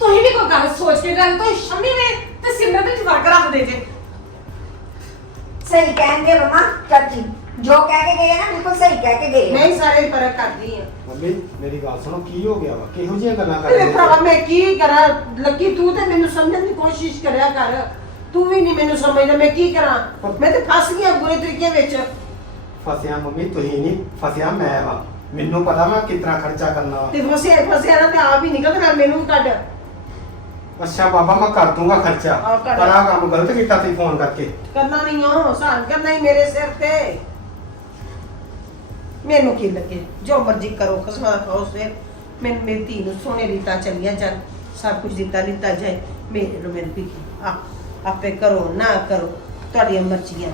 ਤੁਸੀਂ ਵੀ ਕੋਈ ਗੱਲ ਸੋਚ ਕੇ ਗੱਲ ਤੋਂ ਸ਼ਮੀ ਨੇ ਤੇ ਸਿਮਰਤ ਵਿੱਚ ਫ਼ਰਕ ਰੱਖਦੇ ਜੇ। ਸਹੀ ਕਹਿੰਦੇ ਮਮਾ ਚਾਚੀ। ਜੋ ਕਹਿ ਕੇ ਗਏ ਨਾ ਬਿਲਕੁਲ ਸਹੀ ਕਹਿ ਕੇ ਗਏ ਨਹੀਂ ਸਾਰੇ ਫ਼ਰਕ ਕਰਦੀ ਆ। ਮੰਮੀ ਮੇਰੀ ਗੱਲ ਸੁਣੋ ਕੀ ਹੋ ਗਿਆ ਵਾ? ਕਿਹੋ ਜਿਹੀਆਂ ਗੱਲਾਂ ਤੇਰੇ ਕਰਦੇ ਭਰਾ ਮੈਂ ਕੀ ਕਰਾਂ? ਲੱਗੀ ਤੂੰ ਤੇ ਮੈਨੂੰ ਸਮਝਣ ਦੀ ਕੋਸ਼ਿਸ਼ ਕਰਿਆ ਕਰ। ਤੂੰ ਵੀ ਨਹੀਂ ਮੈਨੂੰ ਸਮਝਦਾ ਮੈਂ ਕੀ ਕਰਾਂ? ਮੈਂ ਤੇ ਫਸ ਗਈ ਹਾਂ ਬੁਰੇ ਤਰੀਕੇ ਵਿੱਚ। ਫਸਿਆ ਮੰਮੀ ਤੁਸੀਂ ਨਹੀਂ ਫਸਿਆ ਮੈਂ ਵਾ। ਮੈਨੂੰ ਪਤਾ ਵਾ ਕਿਤਨਾ ਖਰਚਾ ਕਰਨਾ ਵਾ। ਤੇ ਫਸਿਆ ਫਸਿਆ ਨਾ ਤੇ ਆਪ ਹੀ ਨਿਕਲ ਤੇ ਮੈਨੂੰ ਕੱਢ। ਅੱਛਾ ਬਾਬਾ ਮੈਂ ਕਰ ਦੂੰਗਾ ਖਰਚਾ। ਆਹ ਕਰ। ਪਰ ਆਹ ਕੰਮ ਗਲਤ ਕੀਤਾ ਤੁਸੀਂ ਫੋਨ ਕਰਕੇ। ਕਰਨਾ ਨਹੀਂ ਹੋ ਸਾਨ ਕਰਨਾ ਹੀ ਮੇਰੇ ਸਿਰ ਤੇ। ਮੈਨੂੰ ਕੀ ਲੱਗੇ? ਜੋ ਮਰਜ਼ੀ ਕਰੋ ਖਸਮਾ ਖਾਓ ਸਿਰ। ਮੈਂ ਮੇਰੀ ਧੀ ਨੂੰ ਸੋਹਣੇ ਰੀਤਾ ਚੱਲੀਆਂ ਜਾਣ ਸਭ ਕੁਝ ਦਿੱਤਾ ਲਿੱਤਾ ਜਾਏ। ਮੇਰੇ ਨੂੰ ਮੈਨੂੰ ਵੀ ਕੀ ਆ ਆਪੇ ਕਰੋ ਨਾ ਕਰੋ। ਤੁਹਾਡੀਆਂ ਮਰਜ਼ੀਆਂ।